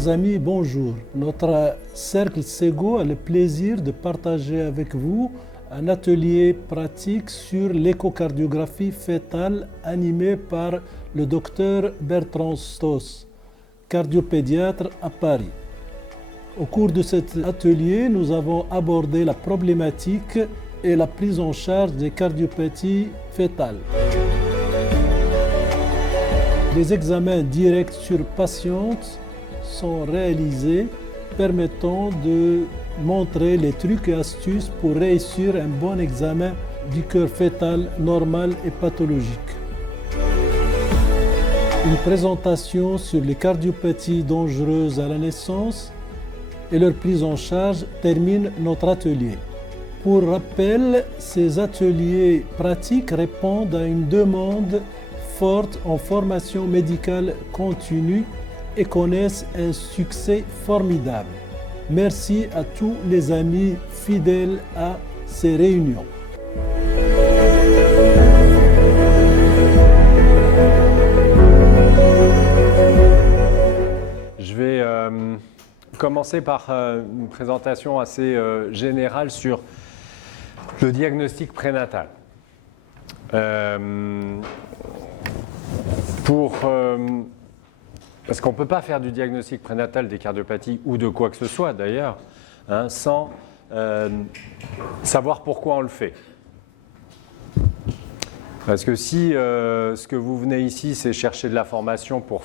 Chers amis, bonjour. Notre cercle Sego a le plaisir de partager avec vous un atelier pratique sur l'échocardiographie fœtale animé par le docteur Bertrand Stoss, cardiopédiatre à Paris. Au cours de cet atelier, nous avons abordé la problématique et la prise en charge des cardiopathies fœtales. Des examens directs sur patientes sont réalisés permettant de montrer les trucs et astuces pour réussir un bon examen du cœur fœtal normal et pathologique. Une présentation sur les cardiopathies dangereuses à la naissance et leur prise en charge termine notre atelier. Pour rappel, ces ateliers pratiques répondent à une demande forte en formation médicale continue et connaissent un succès formidable. Merci à tous les amis fidèles à ces réunions. Je vais commencer par une présentation assez générale sur le diagnostic prénatal. Parce qu'on ne peut pas faire du diagnostic prénatal des cardiopathies ou de quoi que ce soit d'ailleurs, sans savoir pourquoi on le fait. Parce que si ce que vous venez ici, c'est chercher de l'information pour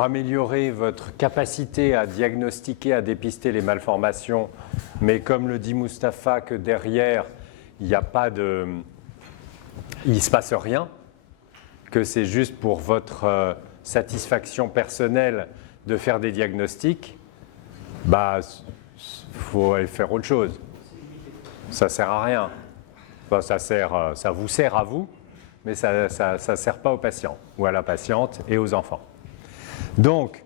améliorer votre capacité à diagnostiquer, à dépister les malformations, mais comme le dit Mustapha, que derrière, il ne se passe rien, que c'est juste pour votre satisfaction personnelle de faire des diagnostics, faut aller faire autre chose. Ça ne sert à rien. Enfin, ça vous sert à vous, mais ça ne sert pas aux patients, ou à la patiente et aux enfants. Donc,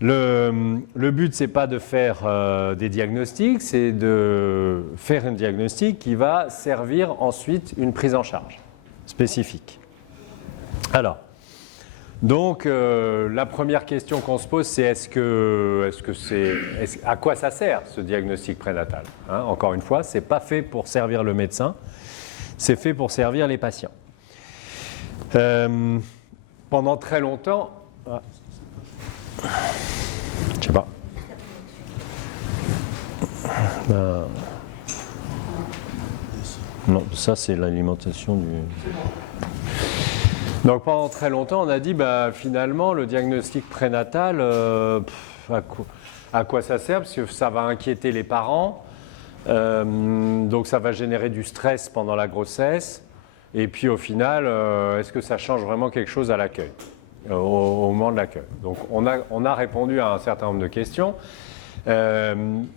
le but, ce n'est pas de faire des diagnostics, c'est de faire un diagnostic qui va servir ensuite une prise en charge spécifique. Alors, donc, la première question qu'on se pose, c'est à quoi ça sert ce diagnostic prénatal, Encore une fois, ce n'est pas fait pour servir le médecin, c'est fait pour servir les patients. Pendant très longtemps, je sais pas. Non, ça c'est l'alimentation du. Donc pendant très longtemps, on a dit finalement le diagnostic prénatal, à quoi ça sert? Parce que ça va inquiéter les parents, donc ça va générer du stress pendant la grossesse. Et puis au final, est-ce que ça change vraiment quelque chose à l'accueil, au moment de l'accueil? Donc on a répondu à un certain nombre de questions.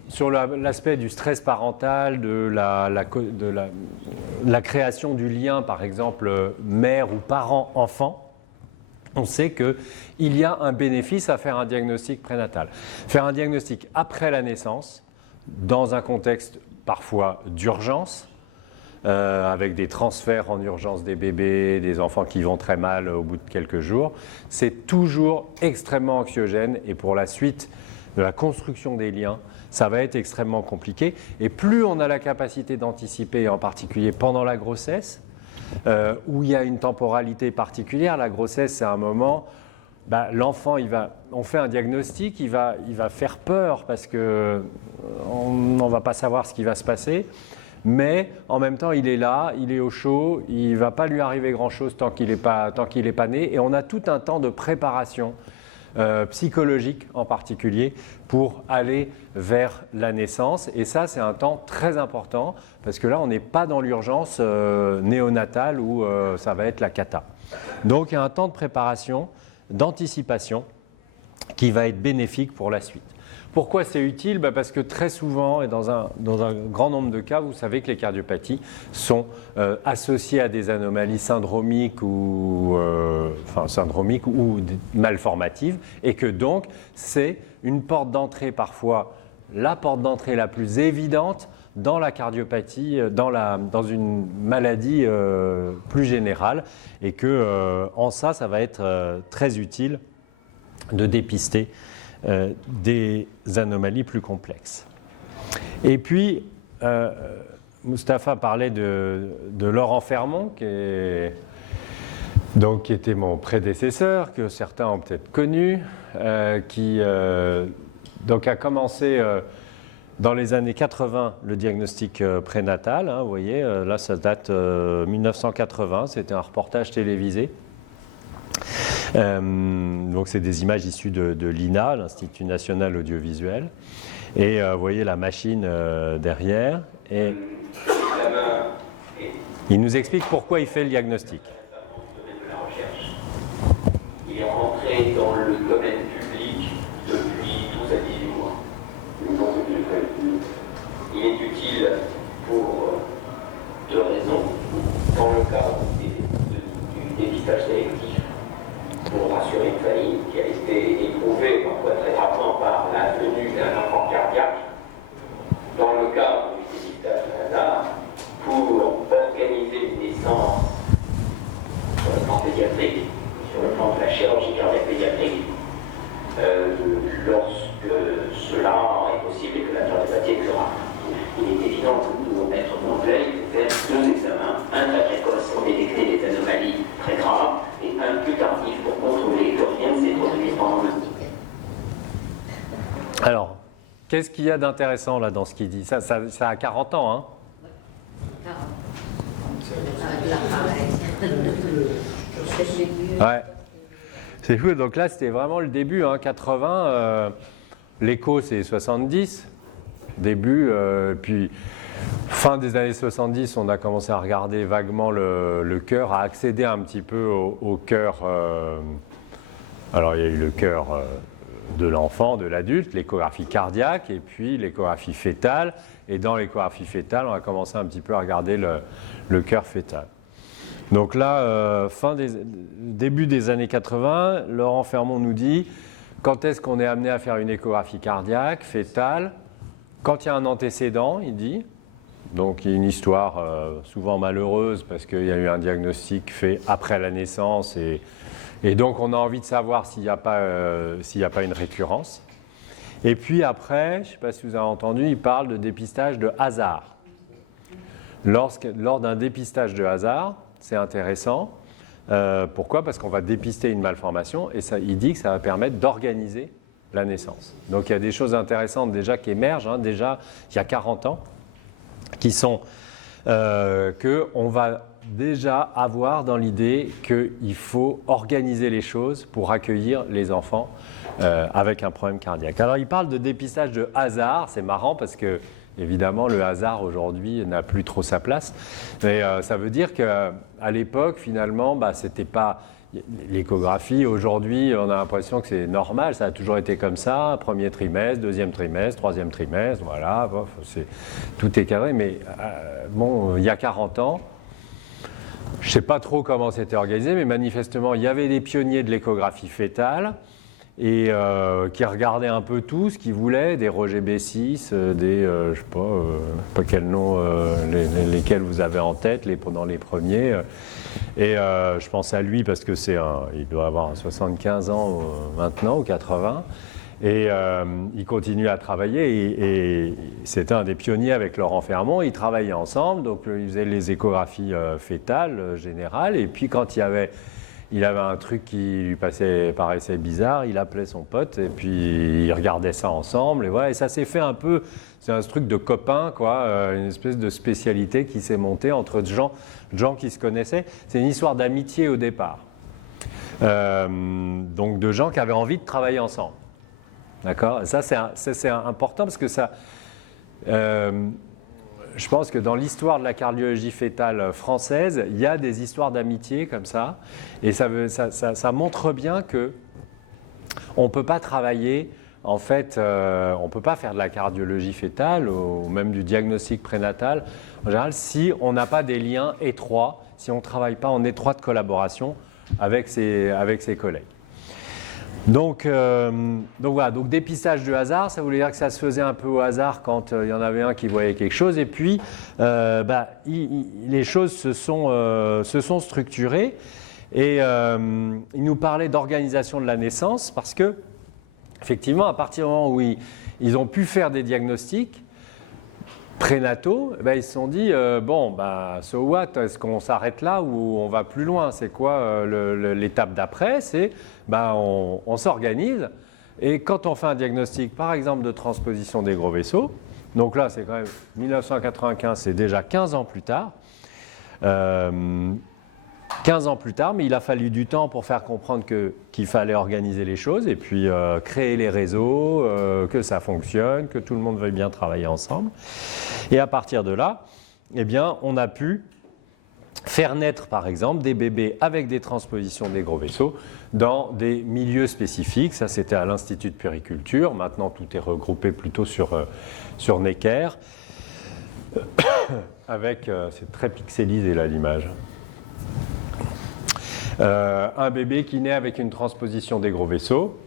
Sur l'aspect du stress parental, de la création du lien, par exemple, mère ou parent-enfant, on sait qu'il y a un bénéfice à faire un diagnostic prénatal. Faire un diagnostic après la naissance, dans un contexte parfois d'urgence, avec des transferts en urgence des bébés, des enfants qui vont très mal au bout de quelques jours, c'est toujours extrêmement anxiogène et pour la suite de la construction des liens, ça va être extrêmement compliqué. Et plus on a la capacité d'anticiper, en particulier pendant la grossesse, où il y a une temporalité particulière, la grossesse c'est un moment, l'enfant, on fait un diagnostic, il va faire peur parce qu'on ne va pas savoir ce qui va se passer. Mais en même temps, il est là, il est au chaud, il ne va pas lui arriver grand-chose tant qu'il n'est pas né. Et on a tout un temps de préparation psychologique en particulier pour aller vers la naissance. Et ça, c'est un temps très important parce que là, on n'est pas dans l'urgence néonatale où ça va être la cata. Donc, il y a un temps de préparation, d'anticipation qui va être bénéfique pour la suite. Pourquoi c'est utile? Parce que très souvent, et dans un grand nombre de cas, vous savez que les cardiopathies sont associées à des anomalies syndromiques ou malformatives, et que donc c'est une porte d'entrée, parfois la porte d'entrée la plus évidente dans la cardiopathie, dans une maladie plus générale, et que en ça va être très utile de dépister des anomalies plus complexes. Et puis, Mustapha parlait de Laurent Fermont, qui était mon prédécesseur, que certains ont peut-être connu, qui donc a commencé dans les années 80 le diagnostic prénatal. Vous voyez, là ça date 1980, c'était un reportage télévisé. Donc c'est des images issues de l'INA, l'Institut National Audiovisuel. Et vous voyez la machine derrière. Et il nous explique pourquoi il fait le diagnostic. Il est rentré dans le domaine public depuis 12 à 18 mois. Il est utile pour deux raisons. Dans le cadre du dépistage sélectif, pour rassurer une famille qui a été éprouvée parfois très gravement par la venue d'un enfant cardiaque, dans le cadre du dépistage hasard, pour organiser une naissance sur le plan pédiatrique, sur le plan de la chirurgie cardiaque pédiatrique, lorsque cela est possible et que la cardiopathie est plus rare. Il est évident que pour être complet, il faut faire deux examens, un très précoce pour détecter des anomalies très graves et un plus tardif pour contrôler que rien ne s'est produit pendant le temps. Alors, qu'est-ce qu'il y a d'intéressant là dans ce qu'il dit? Ça a 40 ans, hein? Ouais. C'est fou, donc là c'était vraiment le début, hein, 80, l'écho c'est 70, début, puis fin des années 70 on a commencé à regarder vaguement le cœur, à accéder un petit peu au cœur, alors il y a eu le cœur de l'enfant, de l'adulte, l'échographie cardiaque et puis l'échographie fétale, et dans l'échographie fétale on a commencé un petit peu à regarder le cœur fœtal. Donc là, début des années 80, Laurent Fermont nous dit quand est-ce qu'on est amené à faire une échographie cardiaque, fétale, quand il y a un antécédent, il dit. Donc il y a une histoire souvent malheureuse parce qu'il y a eu un diagnostic fait après la naissance et donc on a envie de savoir s'il n'y a pas une récurrence. Et puis après, je ne sais pas si vous avez entendu, il parle de dépistage de hasard. Lors d'un dépistage de hasard, c'est intéressant. Pourquoi? Parce qu'on va dépister une malformation et il dit que ça va permettre d'organiser la naissance. Donc il y a des choses intéressantes déjà qui émergent, hein, déjà il y a 40 ans, qui sont qu'on va déjà avoir dans l'idée qu'il faut organiser les choses pour accueillir les enfants avec un problème cardiaque. Alors il parle de dépistage de hasard, c'est marrant parce que évidemment, le hasard aujourd'hui n'a plus trop sa place, mais ça veut dire qu'à l'époque, finalement, c'était pas l'échographie. Aujourd'hui, on a l'impression que c'est normal, ça a toujours été comme ça, premier trimestre, deuxième trimestre, troisième trimestre, voilà, tout est cadré. Mais bon, il y a 40 ans, je ne sais pas trop comment c'était organisé, mais manifestement, il y avait des pionniers de l'échographie fétale, et qui regardaient un peu tout ce qu'ils voulaient, des Roger Bessis, des, je ne sais pas quel nom, lesquels vous avez en tête, dans les premiers. Et je pense à lui parce que il doit avoir 75 ans maintenant, ou 80. Et il continue à travailler et c'était un des pionniers avec Laurent Fermont. Ils travaillaient ensemble, donc ils faisaient les échographies fétales générales. Et puis quand il avait un truc qui lui paraissait bizarre, il appelait son pote et puis ils regardaient ça ensemble. Et voilà, et ça s'est fait un peu, c'est un truc de copains, quoi, une espèce de spécialité qui s'est montée entre gens qui se connaissaient. C'est une histoire d'amitié au départ. Donc de gens qui avaient envie de travailler ensemble. D'accord? Ça, c'est important parce que ça... je pense que dans l'histoire de la cardiologie fétale française, il y a des histoires d'amitié comme ça, et ça montre bien que on ne peut pas travailler, en fait, on ne peut pas faire de la cardiologie fétale ou même du diagnostic prénatal, en général, si on n'a pas des liens étroits, si on ne travaille pas en étroite collaboration avec ses collègues. Donc voilà, donc dépistage du hasard, ça voulait dire que ça se faisait un peu au hasard quand il y en avait un qui voyait quelque chose. Et puis, les choses se sont structurées. Et il nous parlait d'organisation de la naissance parce que, effectivement, à partir du moment où ils ont pu faire des diagnostics prénataux, ils se sont dit, so what, est-ce qu'on s'arrête là ou on va plus loin? C'est quoi l'étape d'après? C'est, on s'organise et quand on fait un diagnostic, par exemple, de transposition des gros vaisseaux, donc là, c'est quand même 1995, c'est déjà 15 ans plus tard. 15 ans plus tard, mais il a fallu du temps pour faire comprendre qu'il fallait organiser les choses et puis créer les réseaux, que ça fonctionne, que tout le monde veuille bien travailler ensemble. Et à partir de là, on a pu faire naître, par exemple, des bébés avec des transpositions des gros vaisseaux dans des milieux spécifiques. Ça, c'était à l'Institut de puériculture. Maintenant, tout est regroupé plutôt sur Necker. C'est très pixelisé là l'image. Un bébé qui naît avec une transposition des gros vaisseaux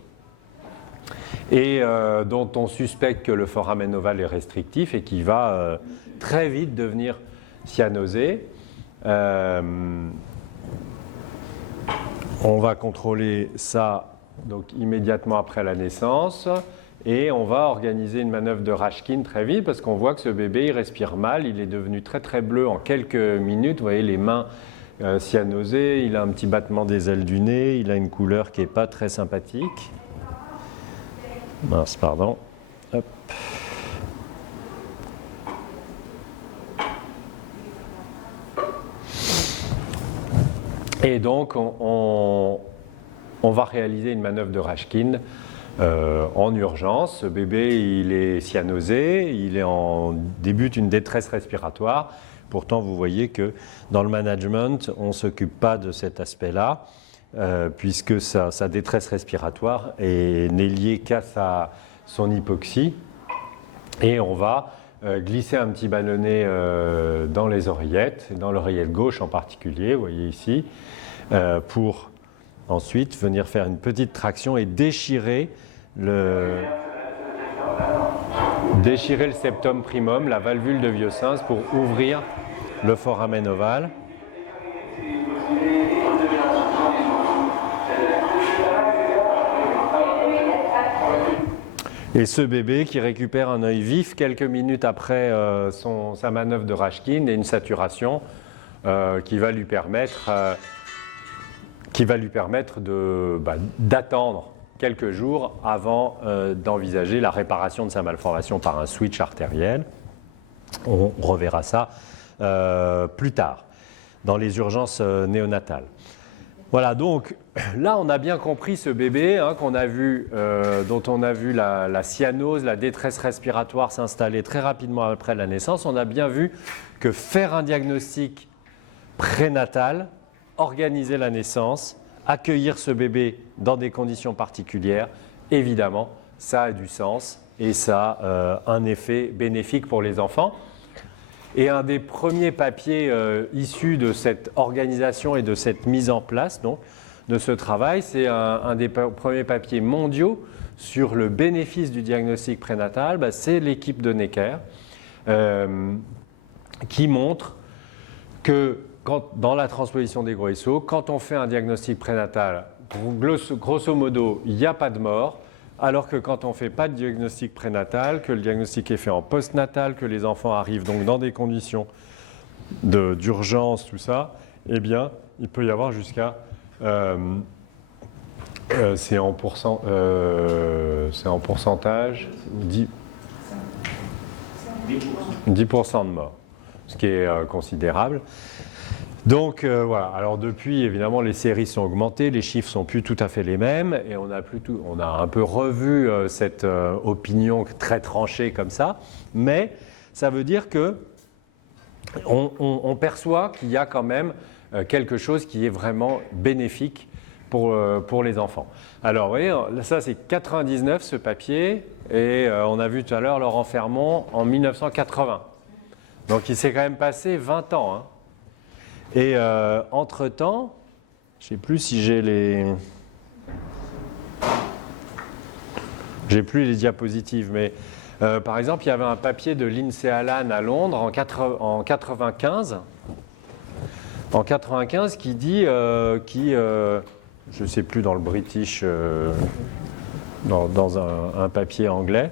et dont on suspecte que le foramen ovale est restrictif et qui va très vite devenir cyanosé. On va contrôler ça donc, immédiatement après la naissance et on va organiser une manœuvre de Rashkin très vite parce qu'on voit que ce bébé il respire mal, il est devenu très très bleu en quelques minutes. Vous voyez les mains cyanosées, il a un petit battement des ailes du nez, il a une couleur qui n'est pas très sympathique. Mince, pardon. Hop. Et donc, on va réaliser une manœuvre de Rashkin en urgence. Ce bébé, il est cyanosé, débute une détresse respiratoire. Pourtant, vous voyez que dans le management, on ne s'occupe pas de cet aspect-là, puisque sa détresse respiratoire n'est liée qu'à son hypoxie. Et on va glisser un petit ballonnet dans les oreillettes, et dans l'oreillette gauche en particulier, vous voyez ici, pour ensuite venir faire une petite traction et déchirer le septum primum, la valvule de Vieussens, pour ouvrir le foramen ovale. Et ce bébé qui récupère un œil vif quelques minutes après sa manœuvre de Rashkin et une saturation qui va lui permettre d'attendre quelques jours avant d'envisager la réparation de sa malformation par un switch artériel. On reverra ça plus tard, dans les urgences néonatales. Voilà, donc là on a bien compris ce bébé qu'on a vu, dont on a vu la cyanose, la détresse respiratoire s'installer très rapidement après la naissance. On a bien vu que faire un diagnostic prénatal, organiser la naissance, accueillir ce bébé dans des conditions particulières, évidemment, ça a du sens et ça a un effet bénéfique pour les enfants. Et un des premiers papiers issus de cette organisation et de cette mise en place donc, de ce travail, c'est un des premiers papiers mondiaux sur le bénéfice du diagnostic prénatal. C'est l'équipe de Necker qui montre que dans la transposition des gros vaisseaux, quand on fait un diagnostic prénatal, grosso modo, il n'y a pas de mort, alors que quand on ne fait pas de diagnostic prénatal, que le diagnostic est fait en postnatal, que les enfants arrivent donc dans des conditions d'urgence, tout ça, eh bien, il peut y avoir jusqu'à... c'est en pourcentage, 10% de mort, ce qui est considérable. Donc voilà, alors depuis évidemment les séries sont augmentées, les chiffres sont plus tout à fait les mêmes et on a un peu revu cette opinion très tranchée comme ça, mais ça veut dire que on perçoit qu'il y a quand même quelque chose qui est vraiment bénéfique pour les enfants. Alors vous voyez, ça c'est 99 ce papier et on a vu tout à l'heure Laurent Fermont en 1980. Donc il s'est quand même passé 20 ans. Et entre-temps, je ne sais plus si j'ai plus les diapositives, mais par exemple, il y avait un papier de Lindsay Allen à Londres en 1995 en 95 qui dit, je ne sais plus dans le British, dans un papier anglais,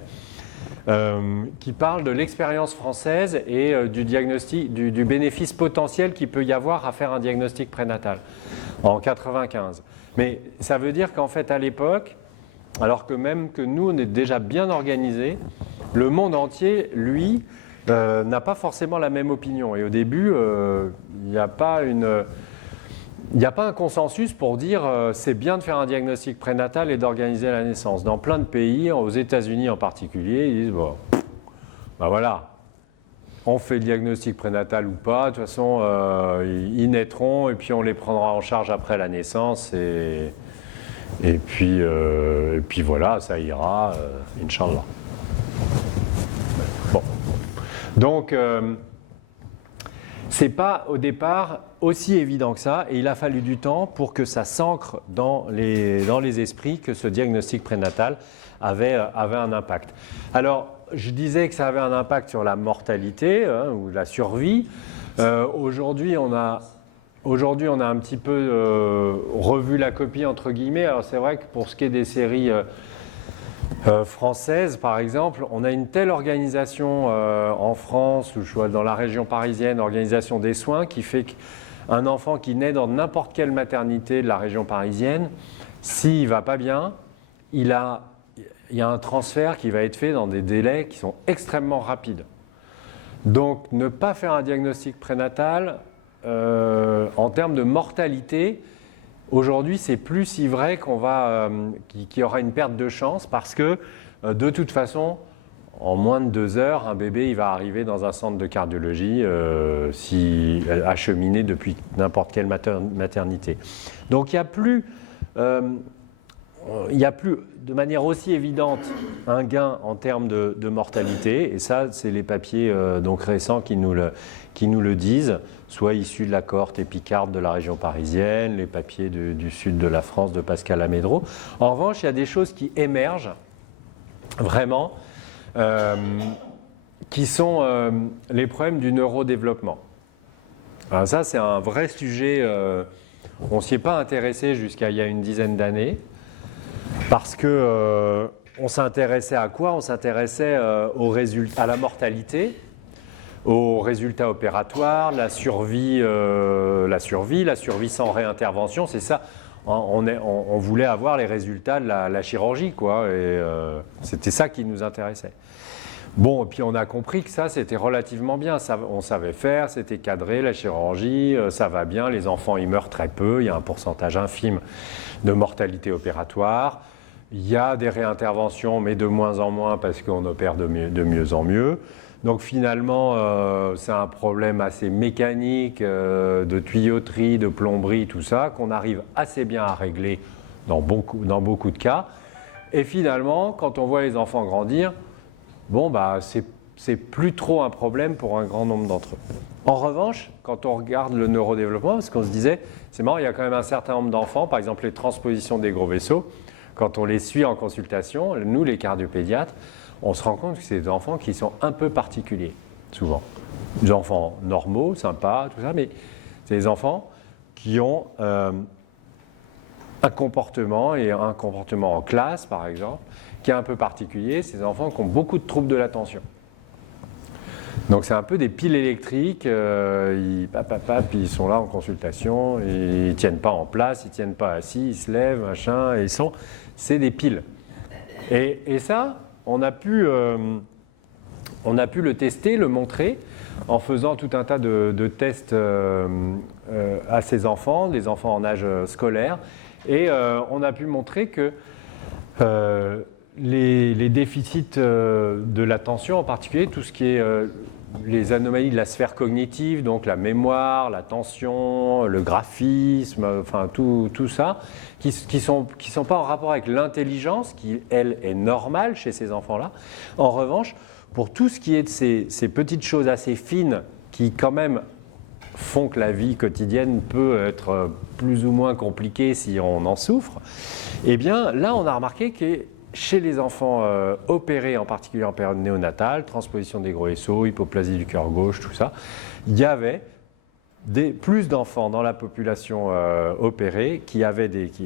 qui parle de l'expérience française et du diagnostic, du bénéfice potentiel qu'il peut y avoir à faire un diagnostic prénatal en 95. Mais ça veut dire qu'en fait à l'époque, alors que même que nous on est déjà bien organisés, le monde entier, lui, n'a pas forcément la même opinion. Et au début, il n'y a pas un consensus pour dire c'est bien de faire un diagnostic prénatal et d'organiser la naissance. Dans plein de pays, aux États-Unis en particulier, ils disent bon, ben voilà, on fait le diagnostic prénatal ou pas, de toute façon ils naîtront et puis on les prendra en charge après la naissance et puis voilà, ça ira, Inch'Allah. Bon. Donc, c'est pas au départ aussi évident que ça, et il a fallu du temps pour que ça s'ancre dans les esprits que ce diagnostic prénatal avait un impact. Alors, je disais que ça avait un impact sur la mortalité ou la survie. Aujourd'hui, on a un petit peu revu la copie entre guillemets. Alors, c'est vrai que pour ce qui est des séries française, par exemple, on a une telle organisation en France, ou je vois dans la région parisienne, organisation des soins, qui fait qu'un enfant qui naît dans n'importe quelle maternité de la région parisienne, s'il ne va pas bien, il y a un transfert qui va être fait dans des délais qui sont extrêmement rapides. Donc, ne pas faire un diagnostic prénatal, en termes de mortalité, aujourd'hui, c'est plus si vrai qu'il y aura une perte de chance parce que, de toute façon, en moins de 2 heures, un bébé il va arriver dans un centre de cardiologie acheminé depuis n'importe quelle maternité. Donc, il n'y a plus de manière aussi évidente un gain en termes de mortalité. Et ça, c'est les papiers donc récents qui nous le disent, soit issus de la cohorte épicarde de la région parisienne, les papiers du sud de la France de Pascal Amédro. En revanche, il y a des choses qui émergent vraiment, qui sont les problèmes du neurodéveloppement. Alors ça, c'est un vrai sujet, on ne s'y est pas intéressé jusqu'à il y a une dizaine d'années, parce que on s'intéressait à quoi? On s'intéressait à la mortalité, aux résultats opératoires, la survie sans réintervention, c'est ça. On voulait avoir les résultats de la chirurgie, quoi, et c'était ça qui nous intéressait. Bon, et puis on a compris que ça, c'était relativement bien. On savait faire, c'était cadré, la chirurgie, ça va bien. Les enfants, ils meurent très peu. Il y a un pourcentage infime de mortalité opératoire. Il y a des réinterventions, mais de moins en moins parce qu'on opère de mieux en mieux. Donc finalement, c'est un problème assez mécanique, de tuyauterie, de plomberie, tout ça, qu'on arrive assez bien à régler dans beaucoup de cas. Et finalement, quand on voit les enfants grandir, bon, bah, c'est plus trop un problème pour un grand nombre d'entre eux. En revanche, quand on regarde le neurodéveloppement, parce qu'on se disait, c'est marrant, il y a quand même un certain nombre d'enfants, par exemple les transpositions des gros vaisseaux, quand on les suit en consultation, nous les cardiopédiatres, on se rend compte que c'est des enfants qui sont un peu particuliers, souvent. Des enfants normaux, sympas, tout ça, mais c'est des enfants qui ont un comportement en classe, par exemple, qui est un peu particulier. C'est des enfants qui ont beaucoup de troubles de l'attention. Donc c'est un peu des piles électriques, puis ils sont là en consultation, ils ne tiennent pas en place, ils ne tiennent pas assis, ils se lèvent, machin, et c'est des piles. Et ça, on a pu le tester, le montrer, en faisant tout un tas de tests à ces enfants, des enfants en âge scolaire, et on a pu montrer que les déficits de l'attention en particulier, tout ce qui est les anomalies de la sphère cognitive, donc la mémoire, l'attention, le graphisme, enfin tout ça, qui sont pas en rapport avec l'intelligence, qui elle est normale chez ces enfants-là. En revanche, pour tout ce qui est de ces petites choses assez fines qui quand même font que la vie quotidienne peut être plus ou moins compliquée si on en souffre, eh bien là on a remarqué que chez les enfants opérés, en particulier en période néonatale, transposition des gros vaisseaux, hypoplasie du cœur gauche, tout ça, il y avait plus d'enfants dans la population opérée qui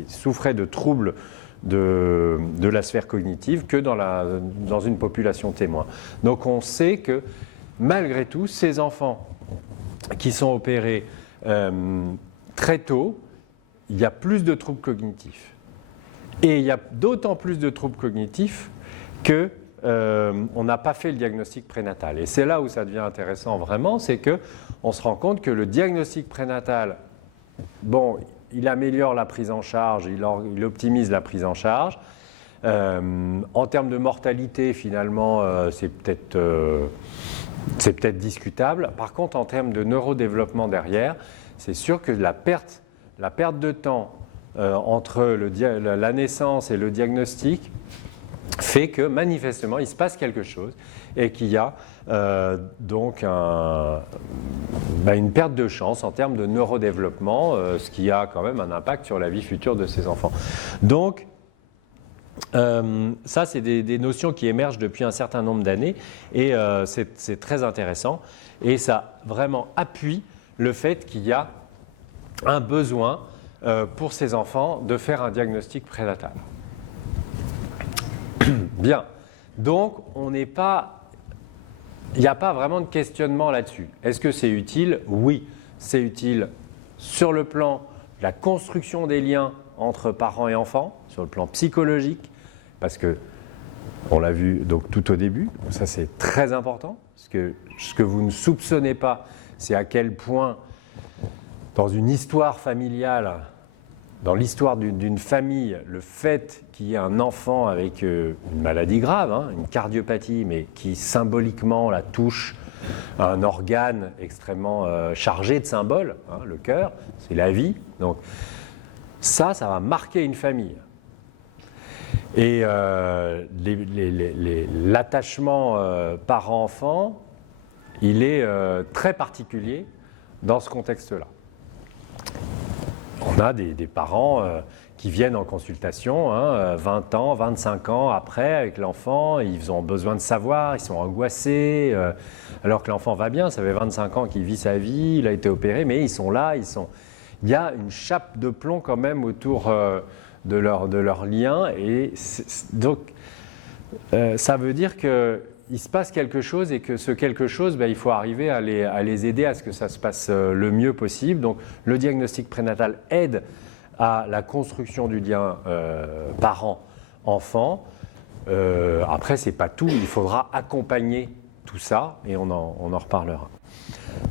souffraient de troubles de la sphère cognitive que dans une population témoin. Donc on sait que malgré tout, ces enfants qui sont opérés très tôt, il y a plus de troubles cognitifs. Et il y a d'autant plus de troubles cognitifs que on n'a pas fait le diagnostic prénatal. Et c'est là où ça devient intéressant vraiment, c'est qu'on se rend compte que le diagnostic prénatal, bon, il améliore la prise en charge, il optimise la prise en charge. En termes de mortalité, finalement, c'est peut-être discutable. Par contre, en termes de neurodéveloppement derrière, c'est sûr que la perte de temps entre la naissance et le diagnostic fait que manifestement il se passe quelque chose et qu'il y a donc une perte de chance en termes de neurodéveloppement, ce qui a quand même un impact sur la vie future de ces enfants. Donc ça, c'est des notions qui émergent depuis un certain nombre d'années et c'est très intéressant et ça vraiment appuie le fait qu'il y a un besoin pour ces enfants de faire un diagnostic prénatal. Bien, donc il n'y a pas vraiment de questionnement là-dessus. Est-ce que c'est utile? Oui, c'est utile sur le plan de la construction des liens entre parents et enfants, sur le plan psychologique, parce que on l'a vu donc tout au début, ça c'est très important, parce que ce que vous ne soupçonnez pas, c'est à quel point dans une histoire familiale, dans l'histoire d'une famille, le fait qu'il y ait un enfant avec une maladie grave, une cardiopathie, mais qui symboliquement la touche à un organe extrêmement chargé de symboles, le cœur, c'est la vie. Donc ça va marquer une famille. Et l'attachement parent-enfant, il est très particulier dans ce contexte-là. On a des parents qui viennent en consultation 20 ans, 25 ans après avec l'enfant, ils ont besoin de savoir, ils sont angoissés, alors que l'enfant va bien, ça fait 25 ans qu'il vit sa vie, il a été opéré, mais ils sont là, il y a une chape de plomb quand même autour de leur lien, et donc ça veut dire qu'il se passe quelque chose et que ce quelque chose, il faut arriver à les aider à ce que ça se passe le mieux possible. Donc le diagnostic prénatal aide à la construction du lien parent-enfant. Après, ce n'est pas tout, il faudra accompagner tout ça et on en reparlera.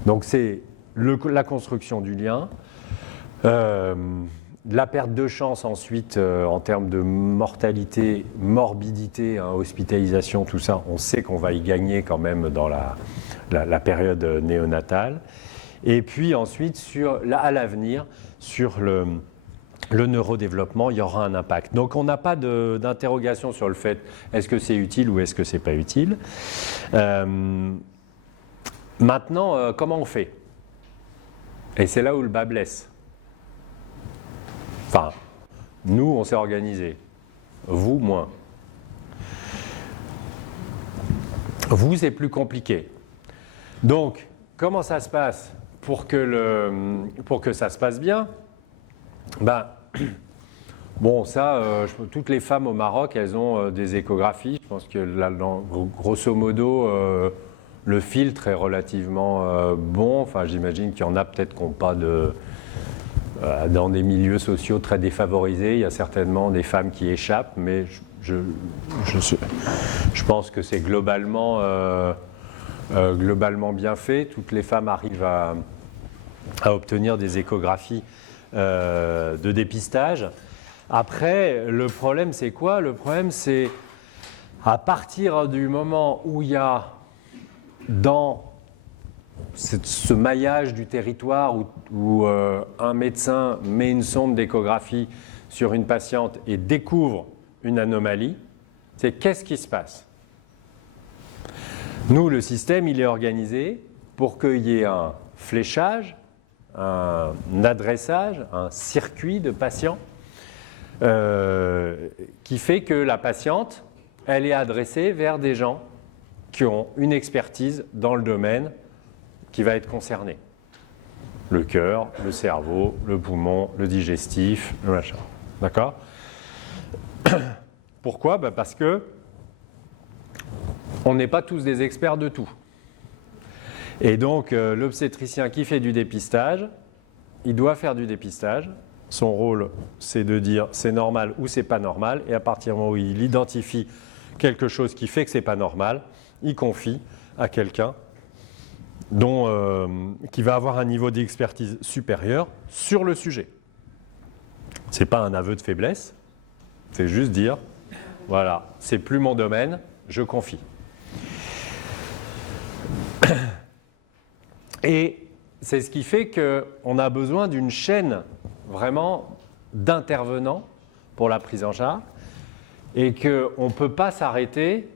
Donc c'est la construction du lien. La perte de chance ensuite en termes de mortalité, morbidité, hospitalisation, tout ça, on sait qu'on va y gagner quand même dans la période néonatale. Et puis ensuite, à l'avenir, sur le neurodéveloppement, il y aura un impact. Donc on n'a pas d'interrogation sur le fait est-ce que c'est utile ou est-ce que ce n'est pas utile. Maintenant, comment on fait? Et c'est là où le bas blesse. Enfin, nous, on s'est organisé. Vous, moins. Vous, c'est plus compliqué. Donc, comment ça se passe pour que ça se passe bien? Bon, ça, toutes les femmes au Maroc, elles ont des échographies. Je pense que là, grosso modo, le filtre est relativement bon. Enfin, j'imagine qu'il y en a peut-être qui n'ont pas dans des milieux sociaux très défavorisés, il y a certainement des femmes qui échappent, mais je pense que c'est globalement bien fait. Toutes les femmes arrivent à obtenir des échographies de dépistage. Après, le problème, c'est quoi? Le problème, c'est à partir du moment où il y a dans ce maillage du territoire où un médecin met une sonde d'échographie sur une patiente et découvre une anomalie, c'est qu'est-ce qui se passe? Nous, le système, il est organisé pour qu'il y ait un fléchage, un adressage, un circuit de patients qui fait que la patiente, elle est adressée vers des gens qui ont une expertise dans le domaine qui va être concerné. Le cœur, le cerveau, le poumon, le digestif, le machin. D'accord? Pourquoi? Parce que on n'est pas tous des experts de tout. Et donc, l'obstétricien qui fait du dépistage, il doit faire du dépistage. Son rôle, c'est de dire c'est normal ou c'est pas normal. Et à partir du moment où il identifie quelque chose qui fait que c'est pas normal, il confie à quelqu'un qui va avoir un niveau d'expertise supérieur sur le sujet. Ce n'est pas un aveu de faiblesse, c'est juste dire, voilà, c'est plus mon domaine, je confie. Et c'est ce qui fait qu'on a besoin d'une chaîne vraiment d'intervenants pour la prise en charge et qu'on ne peut pas s'arrêter.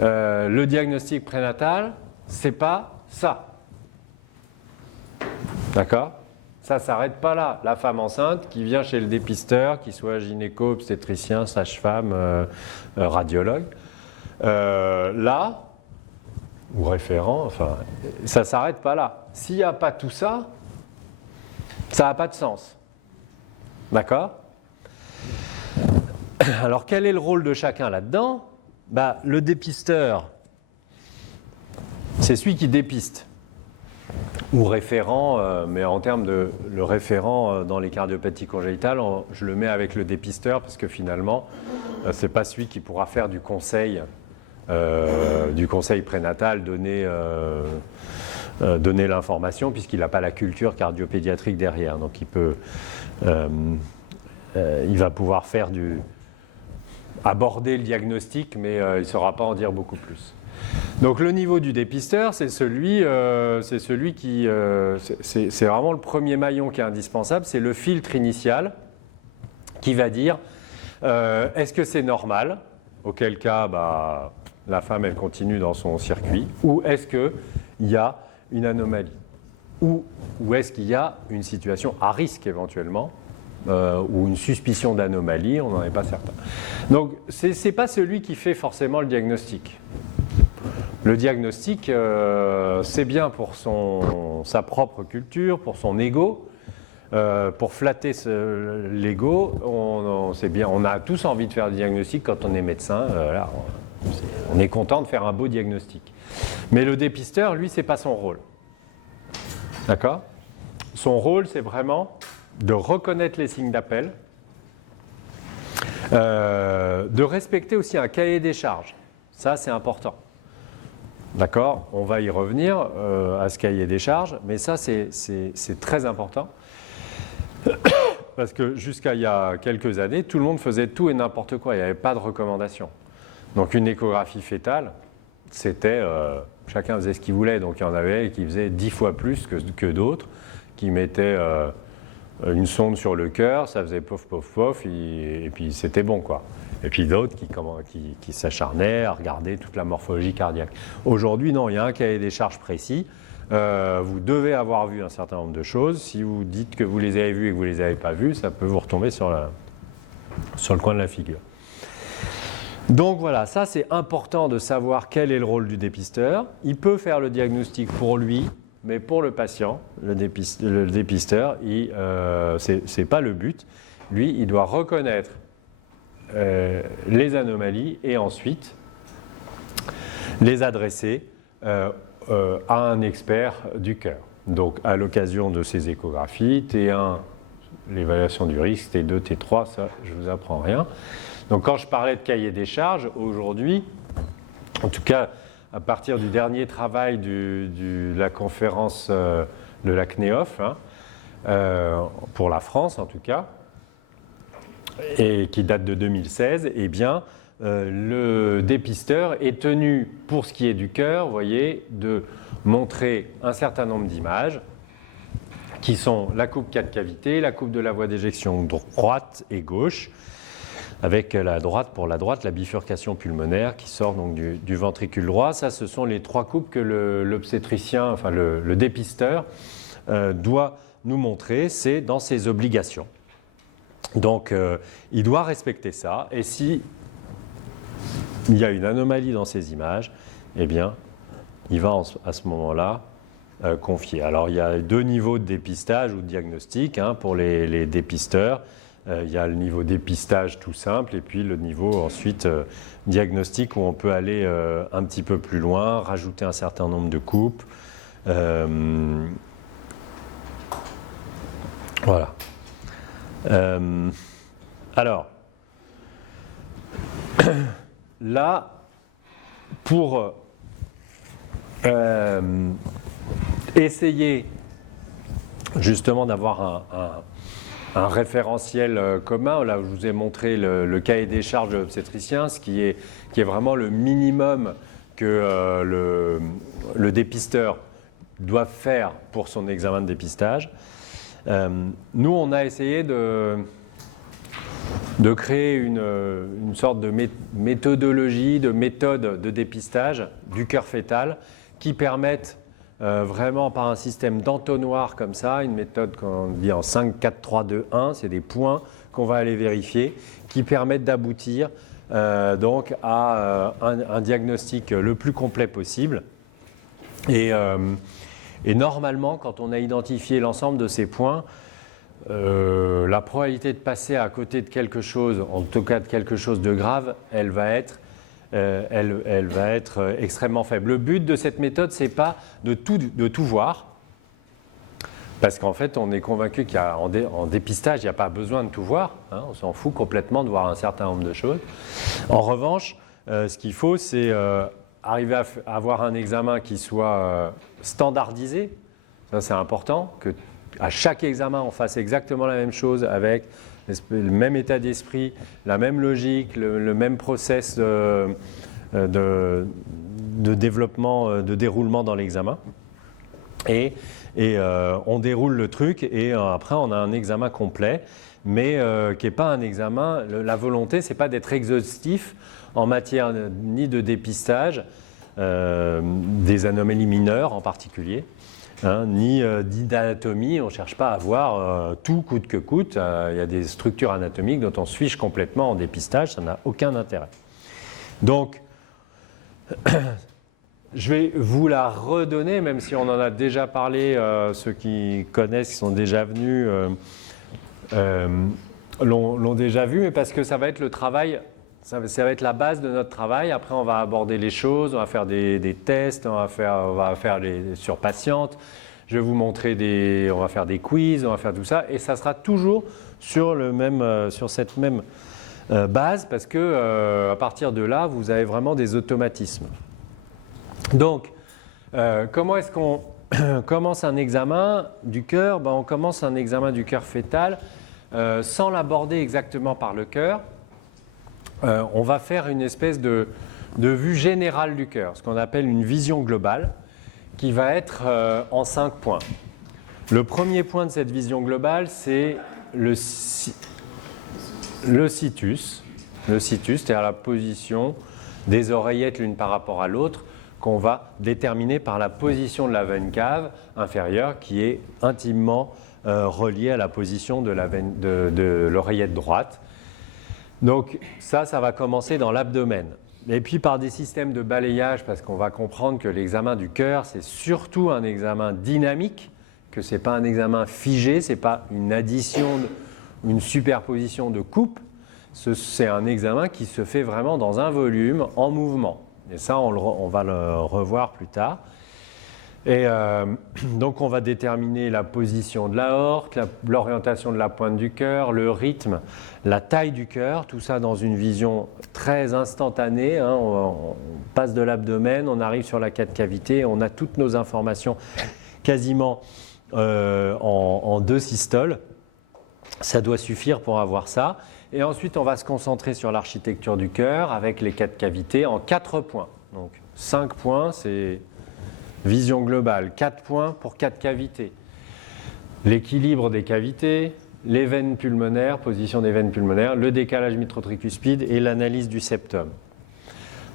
Le diagnostic prénatal, c'est pas ça. D'accord? Ça ne s'arrête pas là. La femme enceinte qui vient chez le dépisteur, qu'il soit gynéco, obstétricien, sage-femme, radiologue, là, ou référent, enfin, ça ne s'arrête pas là. S'il n'y a pas tout ça, ça n'a pas de sens. D'accord? Alors, quel est le rôle de chacun là-dedans? Le dépisteur, c'est celui qui dépiste. Ou référent, mais en termes de le référent dans les cardiopathies congénitales, je le mets avec le dépisteur parce que finalement, ce n'est pas celui qui pourra faire du conseil prénatal, donner l'information puisqu'il n'a pas la culture cardiopédiatrique derrière. Donc il va pouvoir aborder le diagnostic, mais il ne saura pas en dire beaucoup plus. Donc le niveau du dépisteur, c'est vraiment le premier maillon qui est indispensable, c'est le filtre initial qui va dire est-ce que c'est normal, auquel cas la femme elle continue dans son circuit, ou est-ce qu'il y a une anomalie, ou est-ce qu'il y a une situation à risque éventuellement, ou une suspicion d'anomalie, on n'en est pas certain. Donc ce n'est pas celui qui fait forcément le diagnostic. Le diagnostic, c'est bien pour sa propre culture, pour son ego, pour flatter l'ego. C'est bien, on a tous envie de faire le diagnostic quand on est médecin. On est content de faire un beau diagnostic. Mais le dépisteur, lui, ce n'est pas son rôle. D'accord? Son rôle, c'est vraiment de reconnaître les signes d'appel, de respecter aussi un cahier des charges. Ça, c'est important. D'accord? On va y revenir à ce cahier des charges, mais ça, c'est très important. Parce que jusqu'à il y a quelques années, tout le monde faisait tout et n'importe quoi. Il n'y avait pas de recommandation. Donc une échographie fœtale, c'était chacun faisait ce qu'il voulait. Donc il y en avait qui faisaient 10 fois plus que d'autres, qui mettaient une sonde sur le cœur, ça faisait pof, pof, pof, et puis c'était bon, quoi. Et puis d'autres qui s'acharnaient à regarder toute la morphologie cardiaque. Aujourd'hui, non, il y a un cahier des charges précis. Vous devez avoir vu un certain nombre de choses. Si vous dites que vous les avez vues et que vous ne les avez pas vues, ça peut vous retomber sur le coin de la figure. Donc voilà, ça c'est important de savoir quel est le rôle du dépisteur. Il peut faire le diagnostic pour lui, mais pour le patient, le dépisteur, ce n'est pas le but. Lui, il doit reconnaître les anomalies et ensuite les adresser à un expert du cœur. Donc à l'occasion de ces échographies, T1, l'évaluation du risque, T2, T3, ça je ne vous apprends rien. Donc quand je parlais de cahier des charges, aujourd'hui, en tout cas à partir du dernier travail de la conférence de la CNEOF, pour la France en tout cas, et qui date de 2016, eh bien, le dépisteur est tenu, pour ce qui est du cœur, vous voyez, de montrer un certain nombre d'images qui sont la coupe 4 cavités, la coupe de la voie d'éjection droite et gauche, avec pour la droite, la bifurcation pulmonaire qui sort donc du ventricule droit. Ça, ce sont les 3 coupes que l'obstétricien, enfin le dépisteur, doit nous montrer, c'est dans ses obligations. Donc, il doit respecter ça, et si il y a une anomalie dans ces images, eh bien, il va à ce moment-là confiée. Alors il y a 2 niveaux de dépistage ou de diagnostic pour les dépisteurs. Il y a le niveau dépistage tout simple et puis le niveau ensuite diagnostic où on peut aller un petit peu plus loin, rajouter un certain nombre de coupes. Voilà. Alors, là, pour essayer justement d'avoir un référentiel commun, là je vous ai montré le cahier des charges de l'obstétricien, ce qui est vraiment le minimum que le dépisteur doit faire pour son examen de dépistage. Nous, on a essayé de créer une sorte de méthodologie, de méthode de dépistage du cœur fœtal qui permettent vraiment par un système d'entonnoir comme ça, une méthode qu'on dit en 5, 4, 3, 2, 1, c'est des points qu'on va aller vérifier, qui permettent d'aboutir donc à un diagnostic le plus complet possible. Et normalement, quand on a identifié l'ensemble de ces points, la probabilité de passer à côté de quelque chose, en tout cas de quelque chose de grave, elle va être extrêmement faible. Le but de cette méthode, ce n'est pas de tout voir, parce qu'en fait, on est convaincu qu'en dépistage, il n'y a pas besoin de tout voir. On s'en fout complètement de voir un certain nombre de choses. En revanche, ce qu'il faut, c'est arriver à avoir un examen qui soit standardisé. Ça, c'est important, qu'à chaque examen, on fasse exactement la même chose avec le même état d'esprit, la même logique, le même process de développement, de déroulement dans l'examen. Et on déroule le truc et après on a un examen complet, mais qui n'est pas un examen. La volonté, ce n'est pas d'être exhaustif en matière ni de dépistage, des anomalies mineures en particulier, ni d'anatomie. On ne cherche pas à voir tout coûte que coûte. Il y a des structures anatomiques dont on se fiche complètement en dépistage, ça n'a aucun intérêt. Donc, je vais vous la redonner, même si on en a déjà parlé, ceux qui connaissent, qui sont déjà venus, l'ont déjà vu, mais parce que ça va être le travail, ça va être la base de notre travail. Après, on va aborder les choses, on va faire des tests, on va faire sur patientes. Je vais vous montrer on va faire des quiz, on va faire tout ça, et ça sera toujours sur cette même base, parce que à partir de là, vous avez vraiment des automatismes. Donc, comment est-ce qu'on commence un examen du cœur? On commence un examen du cœur fœtal sans l'aborder exactement par le cœur. On va faire une espèce de vue générale du cœur, ce qu'on appelle une vision globale, qui va être en 5 points. Le premier point de cette vision globale, c'est le situs, c'est-à-dire la position des oreillettes l'une par rapport à l'autre, qu'on va déterminer par la position de la veine cave inférieure, qui est intimement reliée à la position de l'oreillette droite. Donc ça va commencer dans l'abdomen. Et puis par des systèmes de balayage, parce qu'on va comprendre que l'examen du cœur, c'est surtout un examen dynamique, que ce n'est pas un examen figé, ce n'est pas une addition, une superposition de coupes, c'est un examen qui se fait vraiment dans un volume, en mouvement. Et ça, on va le revoir plus tard. Et donc, on va déterminer la position de l'aorte, l'orientation de la pointe du cœur, le rythme, la taille du cœur, tout ça dans une vision très instantanée. On passe de l'abdomen, on arrive sur la cave-cavité, on a toutes nos informations quasiment en 2 systoles. Ça doit suffire pour avoir ça. Et ensuite, on va se concentrer sur l'architecture du cœur avec les 4 cavités en 4 points. Donc 5 points, c'est vision globale. 4 points pour 4 cavités. L'équilibre des cavités, les veines pulmonaires, position des veines pulmonaires, le décalage mitro-tricuspide et l'analyse du septum.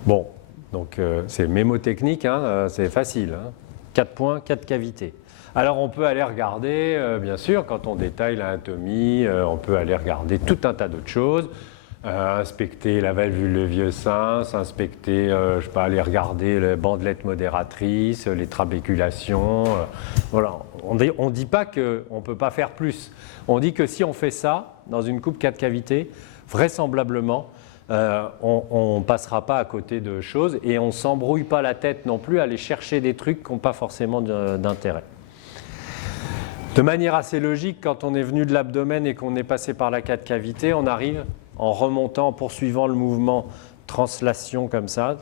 Bon, donc c'est mémotechnique, c'est facile. 4 points, 4 cavités. Alors on peut aller regarder, bien sûr, quand on détaille l'anatomie, on peut aller regarder tout un tas d'autres choses. inspecter la valvule de vieux sein, s'inspecter, je sais pas, aller regarder les bandelettes modératrices, les trabéculations. Voilà. On ne dit pas qu'on ne peut pas faire plus. On dit que si on fait ça dans une coupe 4 cavités, vraisemblablement, on ne passera pas à côté de choses et on ne s'embrouille pas la tête non plus à aller chercher des trucs qui n'ont pas forcément d'intérêt. De manière assez logique, quand on est venu de l'abdomen et qu'on est passé par la 4 cavités, on arrive en remontant, en poursuivant le mouvement translation comme ça,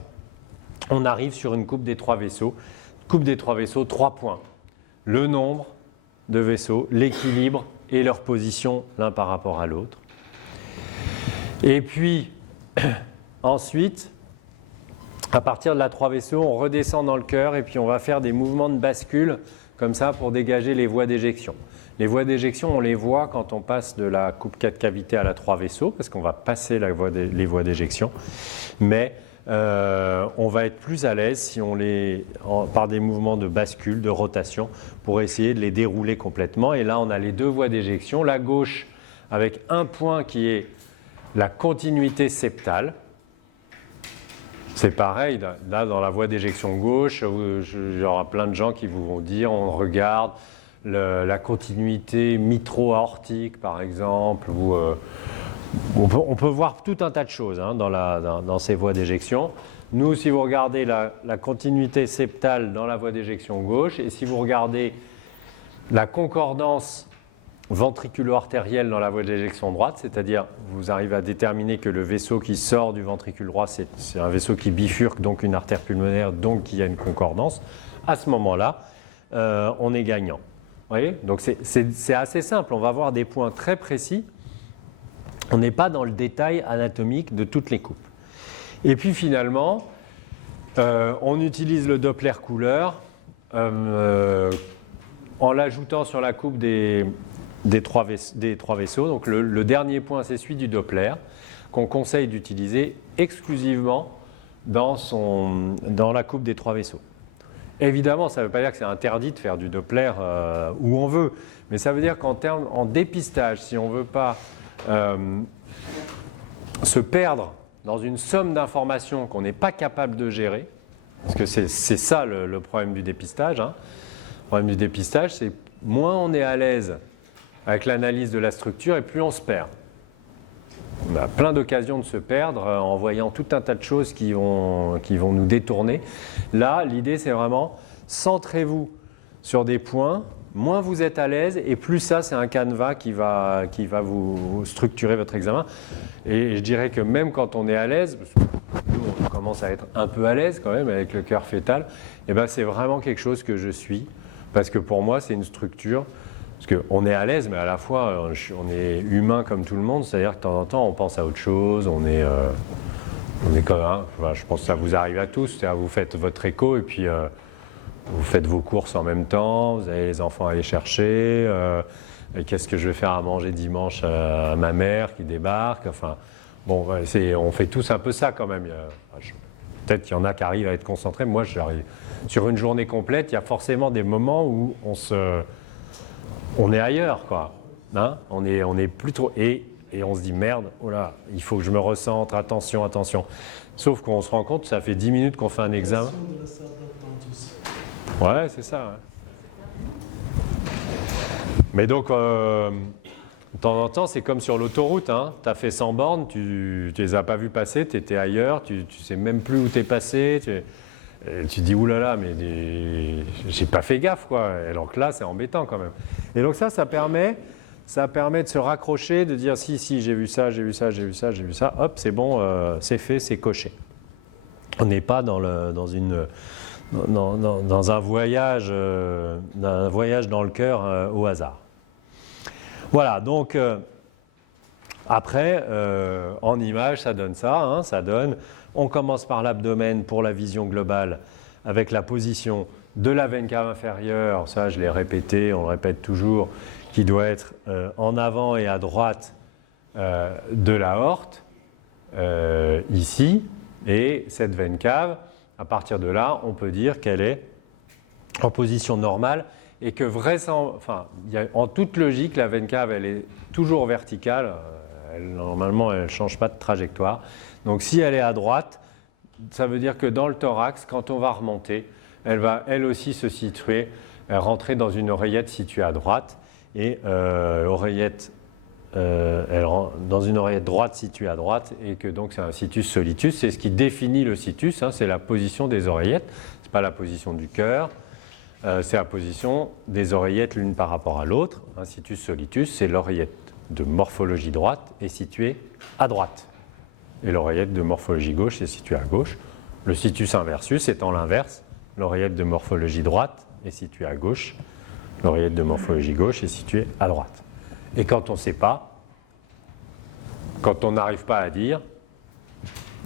on arrive sur une coupe des 3 vaisseaux. Coupe des 3 vaisseaux, 3 points. Le nombre de vaisseaux, l'équilibre et leur position l'un par rapport à l'autre. Et puis, ensuite, à partir de la 3 vaisseaux, on redescend dans le cœur et puis on va faire des mouvements de bascule comme ça pour dégager les voies d'éjection. Les voies d'éjection, on les voit quand on passe de la coupe 4 cavités à la 3 vaisseaux, parce qu'on va passer les voies d'éjection. Mais on va être plus à l'aise si on par des mouvements de bascule, de rotation, pour essayer de les dérouler complètement. Et là, on a les 2 voies d'éjection. La gauche, avec un point qui est la continuité septale. C'est pareil, là, dans la voie d'éjection gauche, il y aura plein de gens qui vous vont dire, on regarde la continuité mitro-aortique, par exemple, ou on peut voir tout un tas de choses dans ces voies d'éjection. Nous, si vous regardez la continuité septale dans la voie d'éjection gauche, et si vous regardez la concordance ventriculo-artérielle dans la voie d'éjection droite, c'est-à-dire vous arrivez à déterminer que le vaisseau qui sort du ventricule droit, c'est un vaisseau qui bifurque, donc une artère pulmonaire, donc il y a une concordance, à ce moment-là, on est gagnant. Vous voyez ? Donc c'est assez simple, on va avoir des points très précis. On n'est pas dans le détail anatomique de toutes les coupes. Et puis finalement, on utilise le Doppler couleur en l'ajoutant sur la coupe des 3 vaisseaux. Donc le dernier point, c'est celui du Doppler, qu'on conseille d'utiliser exclusivement dans la coupe des 3 vaisseaux. Évidemment, ça ne veut pas dire que c'est interdit de faire du Doppler où on veut, mais ça veut dire en dépistage, si on ne veut pas se perdre dans une somme d'informations qu'on n'est pas capable de gérer, parce que c'est ça le problème du dépistage. Le problème du dépistage, c'est moins on est à l'aise avec l'analyse de la structure et plus on se perd. On a plein d'occasions de se perdre en voyant tout un tas de choses qui vont nous détourner. Là, l'idée, c'est vraiment centrez-vous sur des points. Moins vous êtes à l'aise et plus ça, c'est un canevas qui va vous structurer votre examen. Et je dirais que même quand on est à l'aise, parce que nous, on commence à être un peu à l'aise quand même avec le cœur fœtal, et ben c'est vraiment quelque chose que je suis. Parce que pour moi, c'est une structure. Parce qu'on est à l'aise, mais à la fois, on est humain comme tout le monde. C'est-à-dire que de temps en temps, on pense à autre chose. On est comme je pense que ça vous arrive à tous. C'est-à-dire vous faites votre écho et puis vous faites vos courses en même temps. Vous avez les enfants à aller chercher. Et qu'est-ce que je vais faire à manger dimanche à ma mère qui débarque. Enfin, bon, on fait tous un peu ça quand même. Peut-être qu'il y en a qui arrivent à être concentrés. Moi, j'arrive. Sur une journée complète, il y a forcément des moments où on est ailleurs, quoi. On est plus trop. Et on se dit merde, oh là, il faut que je me recentre, attention. Sauf qu'on se rend compte, ça fait 10 minutes qu'on fait un examen. Ouais, c'est ça. Ouais. Mais donc, de temps en temps, c'est comme sur l'autoroute. Tu as fait 100 bornes, tu les as pas vues passer, tu étais ailleurs, tu sais même plus où tu es passé. Tu dis oulala, mais j'ai pas fait gaffe, quoi. Alors que là, c'est embêtant quand même. Et donc ça permet de se raccrocher, de dire si j'ai vu ça, hop, c'est bon, c'est fait, c'est coché. On n'est pas dans un voyage dans le cœur au hasard. Voilà, donc après, en image, ça donne ça, ça donne. On commence par l'abdomen pour la vision globale avec la position de la veine cave inférieure, ça je l'ai répété, on le répète toujours, qui doit être en avant et à droite de l'aorte, ici, et cette veine cave, à partir de là, on peut dire qu'elle est en position normale et que en toute logique, la veine cave, elle est toujours verticale, Normalement, elle ne change pas de trajectoire. Donc si elle est à droite, ça veut dire que dans le thorax, quand on va remonter, elle va elle aussi se situer, rentrer dans une oreillette située à droite. Et elle rentre dans une oreillette droite située à droite, et que donc c'est un situs solitus. C'est ce qui définit le situs, hein, c'est la position des oreillettes. Ce n'est pas la position du cœur, c'est la position des oreillettes l'une par rapport à l'autre. Un situs solitus, c'est l'oreillette de morphologie droite est située à droite. Et l'oreillette de morphologie gauche est située à gauche. Le situs inversus étant l'inverse, l'oreillette de morphologie droite est située à gauche, l'oreillette de morphologie gauche est située à droite. Et quand on ne sait pas, quand on n'arrive pas à dire,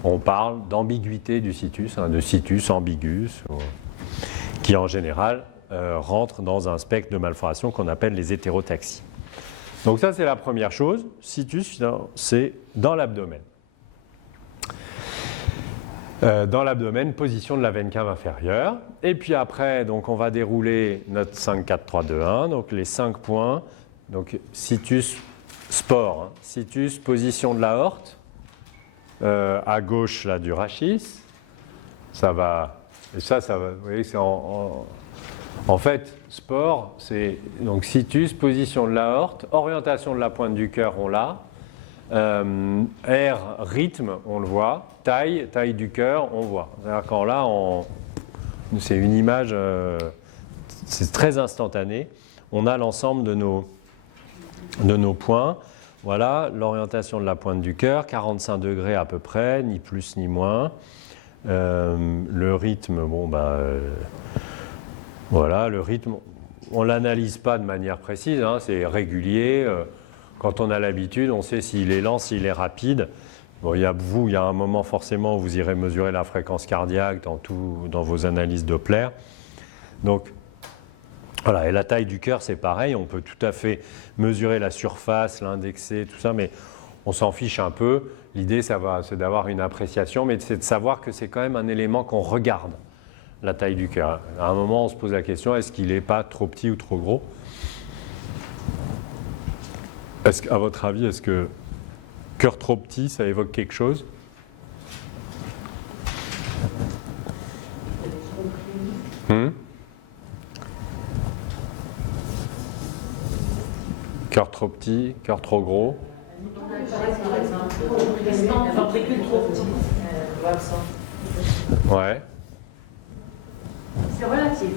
on parle d'ambiguïté du situs, hein, de situs ambigus, qui en général rentre dans un spectre de malformation qu'on appelle les hétérotaxies. Donc ça, c'est la première chose. Situs, c'est dans l'abdomen. Dans l'abdomen, position de la veine cave inférieure. Et puis après, donc, on va dérouler notre 5, 4, 3, 2, 1. Donc les 5 points. Donc situs, sport. Hein. Situs, position de l'aorte. À gauche, là, du rachis. Ça va. Et ça va. Vous voyez, c'est en fait, sport, c'est donc situs, position de l'aorte, orientation de la pointe du cœur, on l'a. R, rythme, on le voit. Taille du cœur, on voit. C'est-à-dire quand là, c'est une image, c'est très instantané. On a l'ensemble de nos points. Voilà, l'orientation de la pointe du cœur, 45 degrés à peu près, ni plus ni moins. Le rythme, voilà, le rythme, on ne l'analyse pas de manière précise, hein, c'est régulier. Quand on a l'habitude, on sait s'il est lent, s'il est rapide. Bon, il y a un moment forcément où vous irez mesurer la fréquence cardiaque dans vos analyses Doppler. Donc, voilà, et la taille du cœur, c'est pareil. On peut tout à fait mesurer la surface, l'indexer, tout ça, mais on s'en fiche un peu. L'idée, c'est d'avoir une appréciation, mais c'est de savoir que c'est quand même un élément qu'on regarde, la taille du cœur. À un moment, on se pose la question, est-ce qu'il n'est pas trop petit ou trop gros ? À votre avis, est-ce que cœur trop petit, ça évoque quelque chose ? Cœur trop petit, cœur trop gros. Ouais. C'est relatif.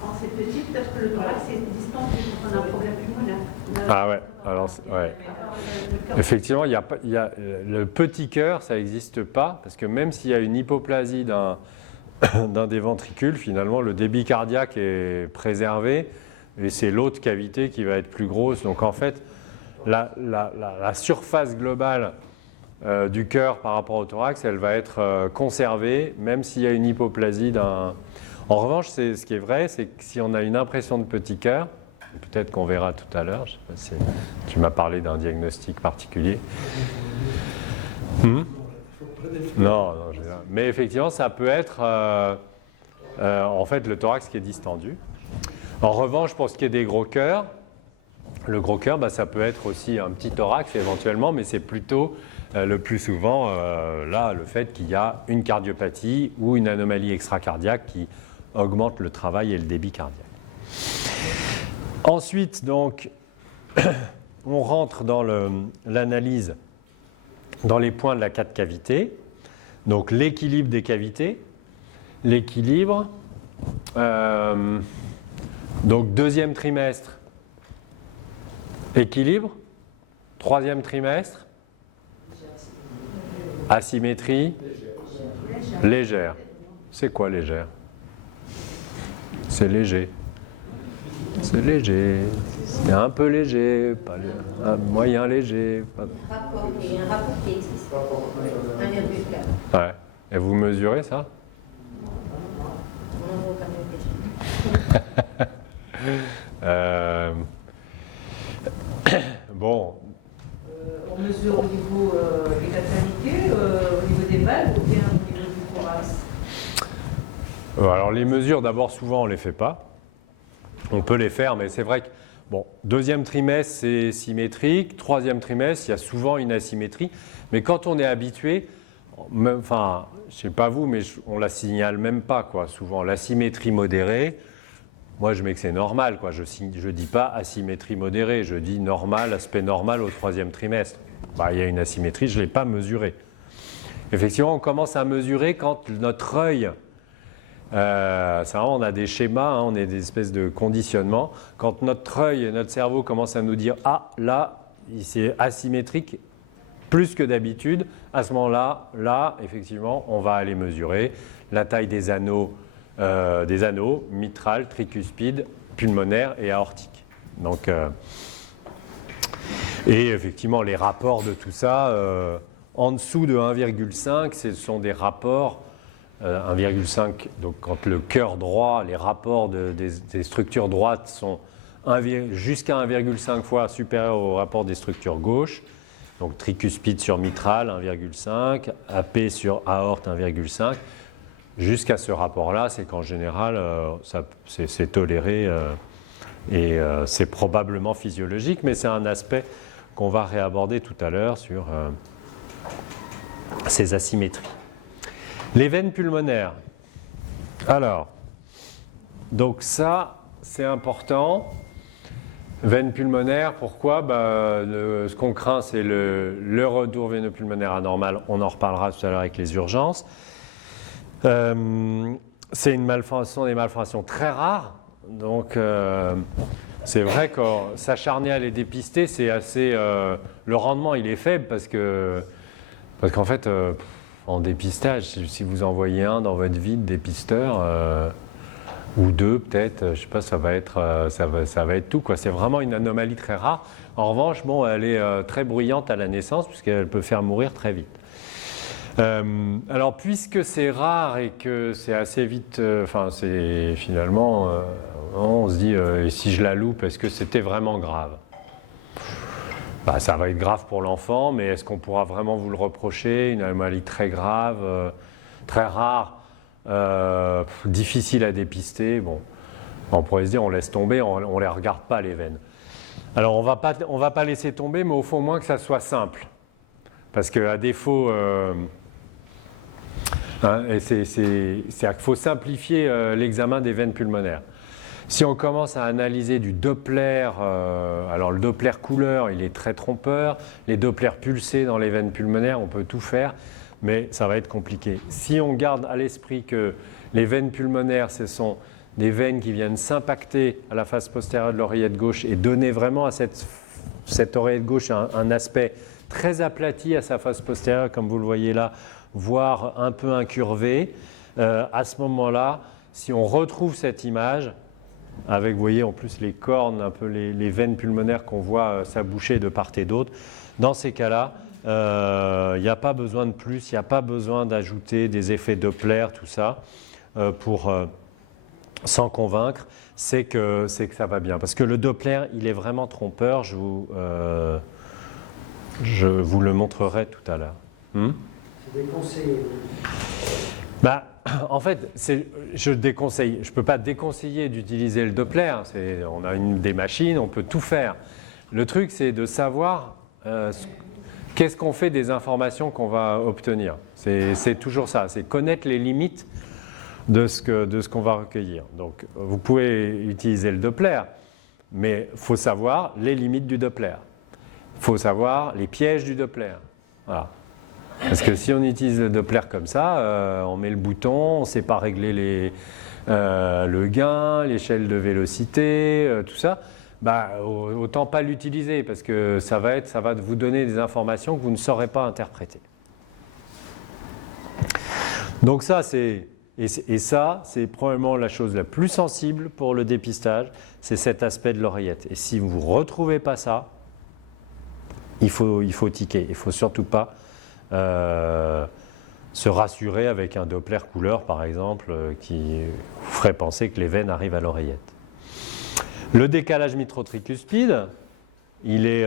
Quand c'est petit, peut-être que le thorax est distant quand on a un problème pulmonaire. Ah ouais, alors ouais. Effectivement, le petit cœur, ça n'existe pas, parce que même s'il y a une hypoplasie d'un des ventricules, finalement, le débit cardiaque est préservé, et c'est l'autre cavité qui va être plus grosse. Donc en fait, la surface globale du cœur par rapport au thorax, elle va être conservée, même s'il y a une hypoplasie d'un... En revanche, ce qui est vrai, c'est que si on a une impression de petit cœur, peut-être qu'on verra tout à l'heure, je sais pas si tu m'as parlé d'un diagnostic particulier. Non, mais effectivement, ça peut être en fait le thorax qui est distendu. En revanche, pour ce qui est des gros cœurs, le gros cœur, ça peut être aussi un petit thorax éventuellement, mais c'est plutôt le plus souvent là le fait qu'il y a une cardiopathie ou une anomalie extracardiaque qui augmente le travail et le débit cardiaque. Ensuite, donc, on rentre dans l'analyse dans les points de la 4 cavités. Donc, l'équilibre des cavités, l'équilibre. Donc, deuxième trimestre, équilibre. Troisième trimestre, asymétrie, légère. C'est quoi légère ? C'est léger. C'est léger. C'est un peu léger, pas un moyen léger. Il y a un rapport qui existe. 1,4. Ouais. Et vous mesurez ça ? Bon. On mesure au niveau des cavités, au niveau des valves ou bien au niveau du thorax ? Alors les mesures, d'abord, souvent on ne les fait pas. On peut les faire, mais c'est vrai Bon, deuxième trimestre, c'est symétrique. Troisième trimestre, il y a souvent une asymétrie. Mais quand on est habitué, enfin, je ne sais pas vous, mais on ne la signale même pas, quoi. Souvent, l'asymétrie modérée, moi, je mets que c'est normal, quoi. Je ne dis pas asymétrie modérée, je dis normal, aspect normal au troisième trimestre. Bah, il y a une asymétrie, je ne l'ai pas mesurée. Effectivement, on commence à mesurer quand notre œil, on a des schémas, hein, on a des espèces de conditionnements. Quand notre œil et notre cerveau commencent à nous dire « Ah, là, c'est asymétrique plus que d'habitude », à ce moment-là, effectivement, on va aller mesurer la taille des anneaux mitral, tricuspide, pulmonaire et aortique. Donc, et effectivement, les rapports de tout ça, en dessous de 1,5, ce sont des rapports 1,5, donc quand le cœur droit, les rapports des structures droites sont jusqu'à 1,5 fois supérieurs au rapport des structures gauches, donc tricuspide sur mitral 1,5, AP sur aorte 1,5, jusqu'à ce rapport-là, c'est qu'en général, c'est toléré et c'est probablement physiologique, mais c'est un aspect qu'on va réaborder tout à l'heure sur ces asymétries. Les veines pulmonaires. Alors, donc ça, c'est important. Veines pulmonaires, pourquoi ? Ce qu'on craint, c'est le retour veineux-pulmonaire anormal. On en reparlera tout à l'heure avec les urgences. C'est des malformations très rares. Donc, c'est vrai que s'acharner à les dépister, c'est assez... le rendement, il est faible parce qu'en fait... en dépistage, si vous envoyez un dans votre vie de dépisteur, ou deux peut-être, je ne sais pas, ça va être tout, quoi. C'est vraiment une anomalie très rare. En revanche, bon, elle est très bruyante à la naissance puisqu'elle peut faire mourir très vite. Alors, puisque c'est rare et que c'est assez vite, c'est finalement, on se dit, et si je la loupe, est-ce que c'était vraiment grave ? Ça va être grave pour l'enfant, mais est-ce qu'on pourra vraiment vous le reprocher ? Une anomalie très grave, très rare, difficile à dépister. Bon, on pourrait se dire, on laisse tomber, on ne les regarde pas les veines. Alors on va pas laisser tomber, mais au fond, au moins que ça soit simple. Parce qu'à défaut, il faut simplifier l'examen des veines pulmonaires. Si on commence à analyser du Doppler, alors le Doppler couleur, il est très trompeur. Les Doppler pulsés dans les veines pulmonaires, on peut tout faire, mais ça va être compliqué. Si on garde à l'esprit que les veines pulmonaires, ce sont des veines qui viennent s'impacter à la face postérieure de l'oreillette gauche et donner vraiment à cette oreillette gauche un aspect très aplati à sa face postérieure, comme vous le voyez là, voire un peu incurvé, à ce moment-là, si on retrouve cette image, avec, vous voyez, en plus les cornes, un peu les veines pulmonaires qu'on voit s'aboucher de part et d'autre. Dans ces cas-là, il n'y a pas besoin de plus, il n'y a pas besoin d'ajouter des effets Doppler, tout ça, pour s'en convaincre, c'est que ça va bien. Parce que le Doppler, il est vraiment trompeur, je vous le montrerai tout à l'heure. C'est déconseillé. En fait, je déconseille. Je ne peux pas déconseiller d'utiliser le Doppler. On a des machines, on peut tout faire. Le truc, c'est de savoir qu'est-ce qu'on fait des informations qu'on va obtenir. C'est toujours ça, c'est connaître les limites de ce qu'on va recueillir. Donc, vous pouvez utiliser le Doppler, mais il faut savoir les limites du Doppler. Il faut savoir les pièges du Doppler. Voilà. Parce que si on utilise le Doppler comme ça, on met le bouton, on ne sait pas régler le gain, l'échelle de vélocité, tout ça, autant pas l'utiliser parce que ça va vous donner des informations que vous ne saurez pas interpréter. Donc ça, c'est probablement la chose la plus sensible pour le dépistage, c'est cet aspect de l'oreillette. Et si vous ne retrouvez pas ça, il faut tiquer, il ne faut surtout pas se rassurer avec un Doppler couleur par exemple qui vous ferait penser que les veines arrivent à l'oreillette. Le décalage mitrotricuspide, il est,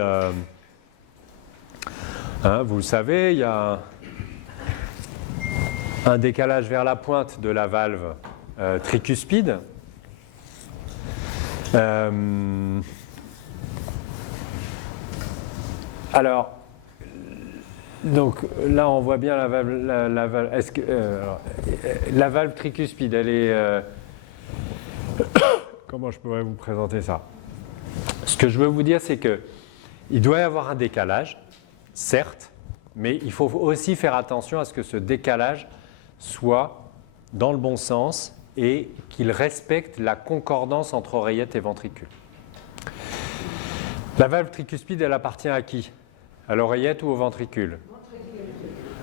vous le savez, il y a un décalage vers la pointe de la valve tricuspide. Alors, donc là, on voit bien la valve. La valve tricuspide, elle est. Comment je pourrais vous présenter ça? Ce que je veux vous dire, c'est qu'il doit y avoir un décalage, certes, mais il faut aussi faire attention à ce que ce décalage soit dans le bon sens et qu'il respecte la concordance entre oreillette et ventricule. La valve tricuspide, elle appartient à qui? À l'oreillette ou au ventricule?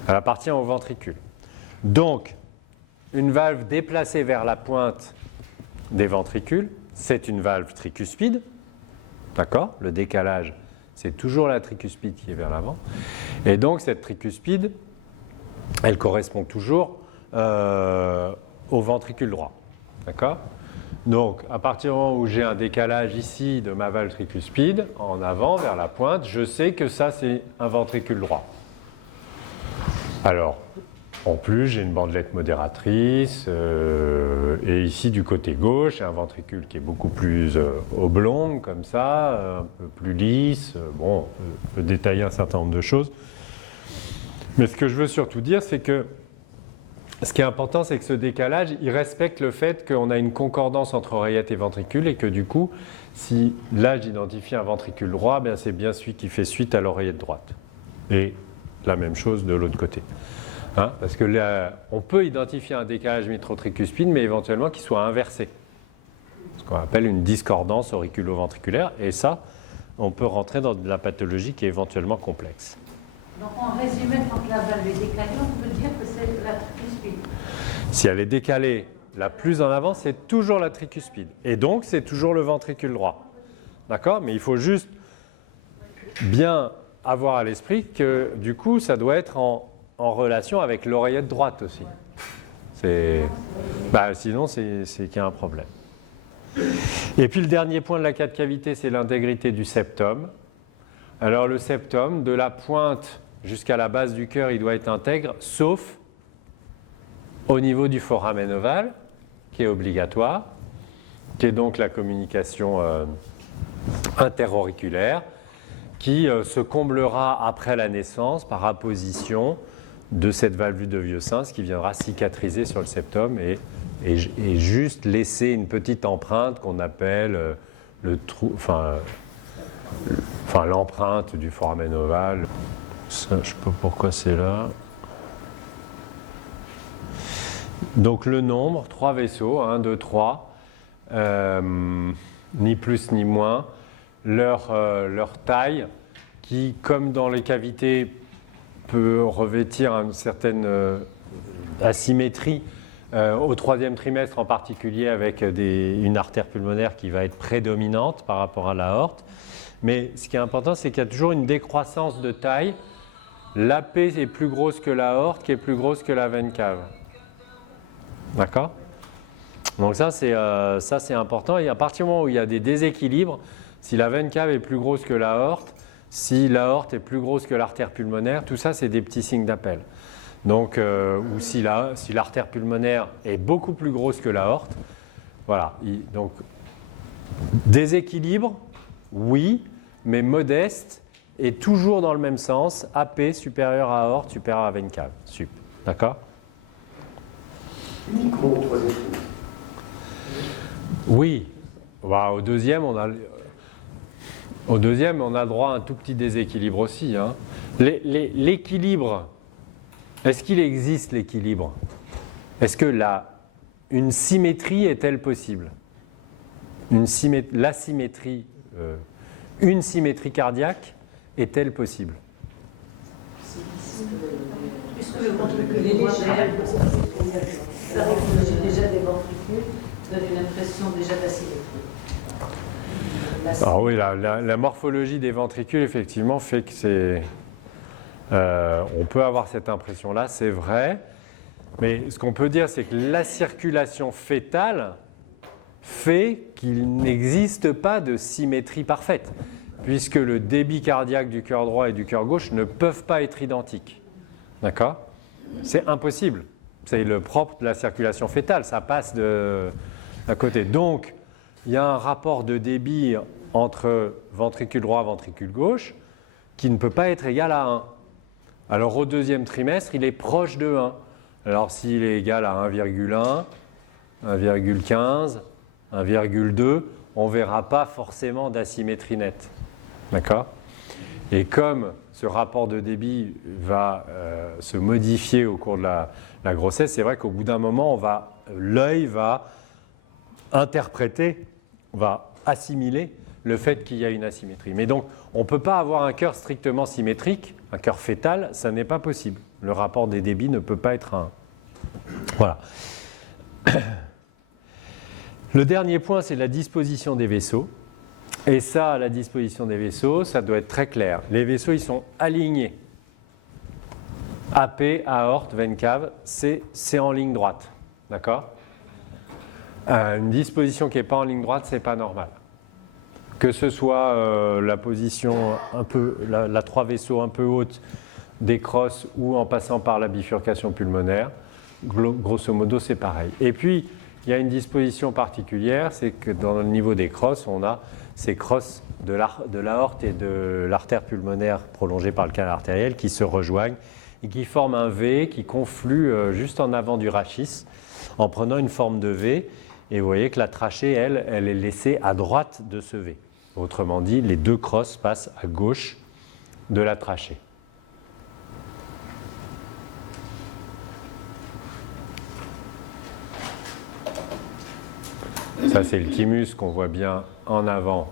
Elle appartient au ventricule. Donc, une valve déplacée vers la pointe des ventricules, c'est une valve tricuspide. D'accord? Le décalage, c'est toujours la tricuspide qui est vers l'avant. Et donc, cette tricuspide, elle correspond toujours au ventricule droit. D'accord? Donc, à partir du moment où j'ai un décalage ici de ma valve tricuspide, en avant, vers la pointe, je sais que ça, c'est un ventricule droit. Alors, en plus, j'ai une bandelette modératrice, et ici, du côté gauche, j'ai un ventricule qui est beaucoup plus oblong, comme ça, un peu plus lisse. Bon, on peut détailler un certain nombre de choses. Mais ce que je veux surtout dire, c'est que ce qui est important, c'est que ce décalage, il respecte le fait qu'on a une concordance entre oreillette et ventricule et que du coup, si là j'identifie un ventricule droit, bien, c'est bien celui qui fait suite à l'oreillette droite. Et la même chose de l'autre côté. Hein, parce que là, on peut identifier un décalage mitrotricuspide, mais éventuellement qu'il soit inversé. Ce qu'on appelle une discordance auriculo-ventriculaire. Et ça, on peut rentrer dans de la pathologie qui est éventuellement complexe. Donc en résumé, quand la valve est décalée, on peut dire que c'est la tricuspide. Si elle est décalée la plus en avant, c'est toujours la tricuspide. Et donc, c'est toujours le ventricule droit. D'accord? Mais il faut juste bien avoir à l'esprit que du coup, ça doit être en relation avec l'oreillette droite aussi. Sinon, c'est qu'il y a un problème. Et puis le dernier point de la cave-cavité, c'est l'intégrité du septum. Alors le septum, de la pointe jusqu'à la base du cœur, il doit être intègre, sauf au niveau du foramen ovale, qui est obligatoire, qui est donc la communication interauriculaire, qui se comblera après la naissance par apposition de cette valvule de Vieux-Sens qui viendra cicatriser sur le septum et juste laisser une petite empreinte qu'on appelle l'empreinte du foramen ovale. Ça, je ne sais pas pourquoi c'est là. Donc le nombre, 3 vaisseaux, 1, 2, 3, ni plus ni moins, leur taille qui, comme dans les cavités, peut revêtir une certaine asymétrie au 3e trimestre en particulier avec une artère pulmonaire qui va être prédominante par rapport à l'aorte. Mais ce qui est important, c'est qu'il y a toujours une décroissance de taille. L'AP est plus grosse que l'aorte, qui est plus grosse que la veine cave. D'accord? Donc ça, c'est important. Et à partir du moment où il y a des déséquilibres, si la veine cave est plus grosse que l'aorte, si l'aorte est plus grosse que l'artère pulmonaire, tout ça, c'est des petits signes d'appel. Donc, ou si l'artère pulmonaire est beaucoup plus grosse que l'aorte, voilà. Donc, déséquilibre, oui, mais modeste et toujours dans le même sens. AP supérieur à aorte, supérieur à veine cave. Sup. D'accord? Uniquement au 3e trimestre. Oui. Bah, au deuxième, on a le droit à un tout petit déséquilibre aussi. Hein. L'équilibre, est-ce qu'il existe l'équilibre? Est-ce que une symétrie est-elle possible? L'asymétrie, une symétrie cardiaque est-elle possible? Puisque le ventricule est légère, la morphologie déjà des ventricules donne une impression déjà d'asymétrie. Alors oui, la morphologie des ventricules, effectivement, fait que c'est... on peut avoir cette impression-là, c'est vrai. Mais ce qu'on peut dire, c'est que la circulation fœtale fait qu'il n'existe pas de symétrie parfaite, puisque le débit cardiaque du cœur droit et du cœur gauche ne peuvent pas être identiques. D'accord? C'est impossible. C'est le propre de la circulation fœtale, ça passe à côté. Donc, il y a un rapport de débit entre ventricule droit et ventricule gauche qui ne peut pas être égal à 1. Alors au deuxième trimestre, il est proche de 1. Alors s'il est égal à 1,1, 1,15, 1,2, on ne verra pas forcément d'asymétrie nette. D'accord ? Et comme ce rapport de débit va se modifier au cours de la grossesse, c'est vrai qu'au bout d'un moment, l'œil va interpréter, va assimiler le fait qu'il y a une asymétrie. Mais donc, on ne peut pas avoir un cœur strictement symétrique, un cœur fœtal, ça n'est pas possible. Le rapport des débits ne peut pas être 1. Voilà. Le dernier point, c'est la disposition des vaisseaux. Et ça, la disposition des vaisseaux, ça doit être très clair. Les vaisseaux, ils sont alignés. AP, aorte, veine cave, c'est en ligne droite. D'accord ? Une disposition qui n'est pas en ligne droite, c'est pas normal. Que ce soit la position un peu, la 3 vaisseaux un peu haute des crosses ou en passant par la bifurcation pulmonaire, grosso modo, c'est pareil. Et puis, il y a une disposition particulière, c'est que dans le niveau des crosses, on a ces crosses de l'aorte et de l'artère pulmonaire prolongée par le canal artériel qui se rejoignent et qui forment un V qui conflue juste en avant du rachis en prenant une forme de V. Et vous voyez que la trachée, elle est laissée à droite de ce V. Autrement dit, les 2 crosses passent à gauche de la trachée. Ça, c'est le thymus qu'on voit bien en avant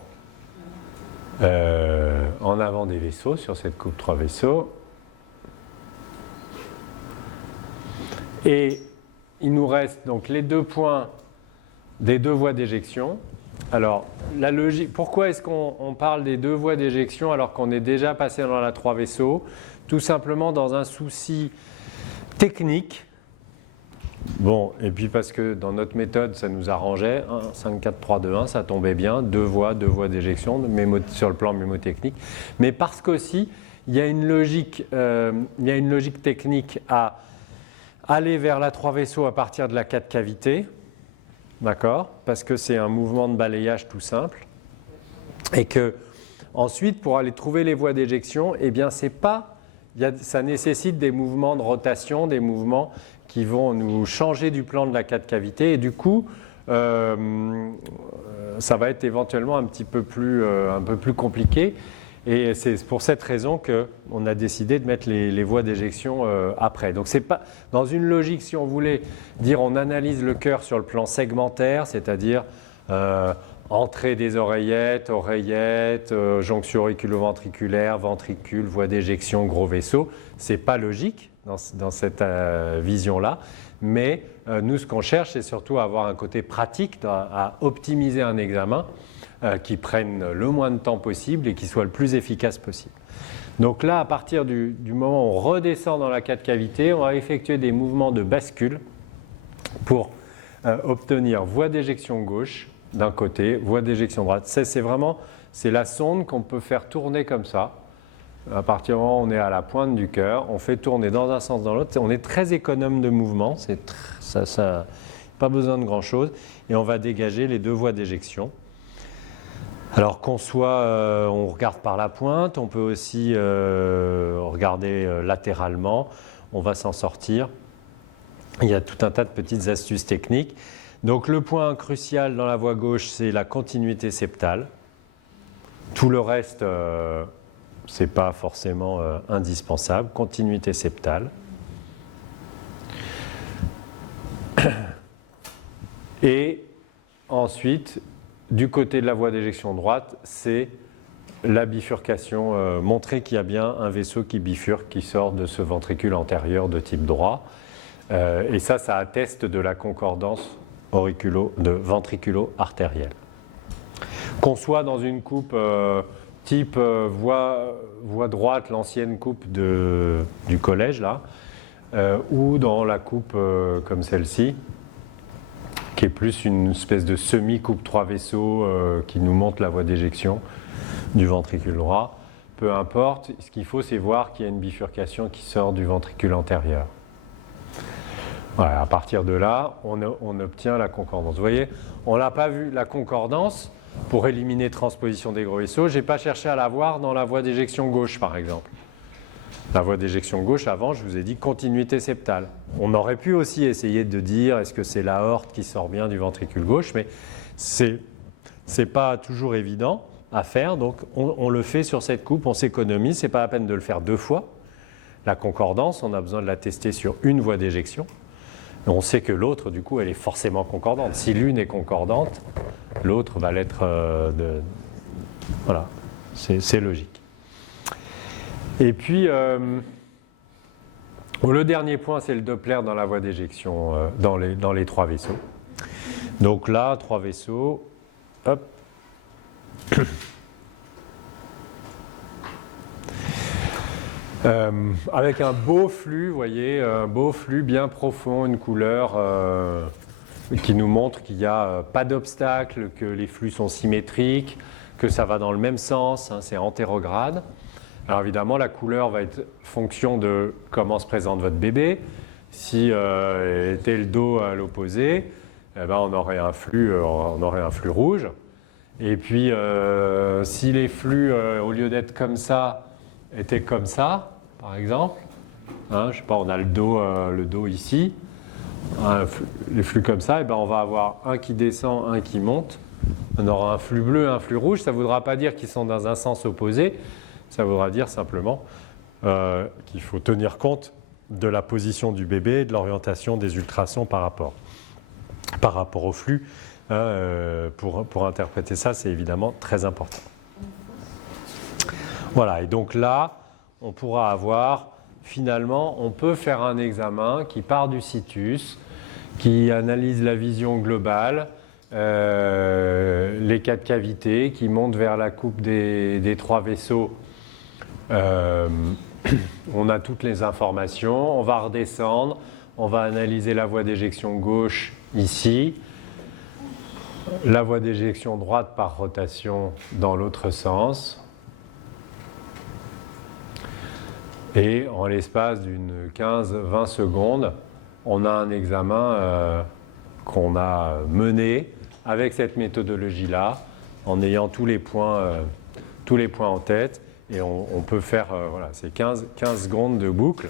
des vaisseaux, sur cette coupe 3 vaisseaux. Et il nous reste donc les 2 points des 2 voies d'éjection. Alors, la logique, pourquoi est-ce qu'on parle des 2 voies d'éjection alors qu'on est déjà passé dans la 3 vaisseaux? Tout simplement dans un souci technique. Bon, et puis parce que dans notre méthode, ça nous arrangeait, 1, 5, 4, 3, 2, 1, ça tombait bien, 2 voies d'éjection sur le plan mémotechnique. Mais parce qu'aussi, il y a une logique technique à aller vers la 3 vaisseaux à partir de la 4 cavités. D'accord ? Parce que c'est un mouvement de balayage tout simple. Et que ensuite, pour aller trouver les voies d'éjection, eh bien, ça nécessite des mouvements de rotation, des mouvements qui vont nous changer du plan de la 4 cavités. Et du coup, ça va être éventuellement un peu plus compliqué. Et c'est pour cette raison qu'on a décidé de mettre les voies d'éjection après. Donc c'est pas dans une logique, si on voulait dire on analyse le cœur sur le plan segmentaire, c'est-à-dire entrée des oreillettes, jonction auriculo-ventriculaire, ventricule, voie d'éjection, gros vaisseau. C'est pas logique dans cette vision-là. Mais nous, ce qu'on cherche, c'est surtout à avoir un côté pratique, à optimiser un examen qui prenne le moins de temps possible et qui soit le plus efficace possible. Donc là, à partir du moment où on redescend dans la 4 cavités, on va effectuer des mouvements de bascule pour obtenir voie d'éjection gauche d'un côté, voie d'éjection droite. C'est la sonde qu'on peut faire tourner comme ça. À partir du moment où on est à la pointe du cœur, on fait tourner dans un sens, dans l'autre. On est très économe de mouvement, pas besoin de grand-chose. Et on va dégager les 2 voies d'éjection. Alors qu'on soit, on regarde par la pointe, on peut aussi regarder latéralement, on va s'en sortir. Il y a tout un tas de petites astuces techniques. Donc le point crucial dans la voie gauche, c'est la continuité septale. Tout le reste, ce n'est pas forcément indispensable. Continuité septale. Et ensuite, du côté de la voie d'éjection droite, c'est la bifurcation, montrer qu'il y a bien un vaisseau qui bifurque, qui sort de ce ventricule antérieur de type droit. Et ça atteste de la concordance ventriculo-artérielle. Qu'on soit dans une coupe type voie droite, l'ancienne coupe du collège, là, ou dans la coupe comme celle-ci, qui est plus une espèce de semi-coupe 3 vaisseaux qui nous montre la voie d'éjection du ventricule droit. Peu importe, ce qu'il faut, c'est voir qu'il y a une bifurcation qui sort du ventricule antérieur. Voilà, à partir de là, on obtient la concordance. Vous voyez, on n'a pas vu la concordance pour éliminer transposition des gros vaisseaux. Je n'ai pas cherché à la voir dans la voie d'éjection gauche, par exemple. La voie d'éjection gauche, avant, je vous ai dit continuité septale. On aurait pu aussi essayer de dire est-ce que c'est l'aorte qui sort bien du ventricule gauche, mais c'est pas toujours évident à faire, donc on le fait sur cette coupe, on s'économise, c'est pas la peine de le faire 2 fois. La concordance, on a besoin de la tester sur une voie d'éjection. On sait que l'autre, du coup, elle est forcément concordante. Si l'une est concordante, l'autre va l'être Voilà, c'est logique. Et puis, le dernier point, c'est le Doppler dans la voie d'éjection, dans les 3 vaisseaux. Donc là, 3 vaisseaux, hop. Avec un beau flux, vous voyez, un beau flux bien profond, une couleur qui nous montre qu'il n'y a pas d'obstacle, que les flux sont symétriques, que ça va dans le même sens, hein, c'est antérograde. Alors évidemment, la couleur va être fonction de comment se présente votre bébé. Si était le dos à l'opposé, eh ben, on aurait un flux rouge. Et puis, si les flux, au lieu d'être comme ça, étaient comme ça, par exemple, hein, je ne sais pas, on a le dos ici, hein, les flux comme ça, et ben on va avoir un qui descend, un qui monte. On aura un flux bleu, un flux rouge. Ça ne voudra pas dire qu'ils sont dans un sens opposé, ça voudra dire simplement qu'il faut tenir compte de la position du bébé et de l'orientation des ultrasons par rapport au flux. Pour interpréter ça, c'est évidemment très important. Voilà, et donc là, on pourra avoir, finalement, on peut faire un examen qui part du situs, qui analyse la vision globale, les 4 cavités, qui monte vers la coupe des 3 vaisseaux. On a toutes les informations, on va redescendre, on va analyser la voie d'éjection gauche ici, la voie d'éjection droite par rotation dans l'autre sens. Et en l'espace d'une 15-20 secondes, on a un examen qu'on a mené avec cette méthodologie-là, en ayant tous les points en tête. Et on peut faire, voilà, c'est 15 secondes de boucle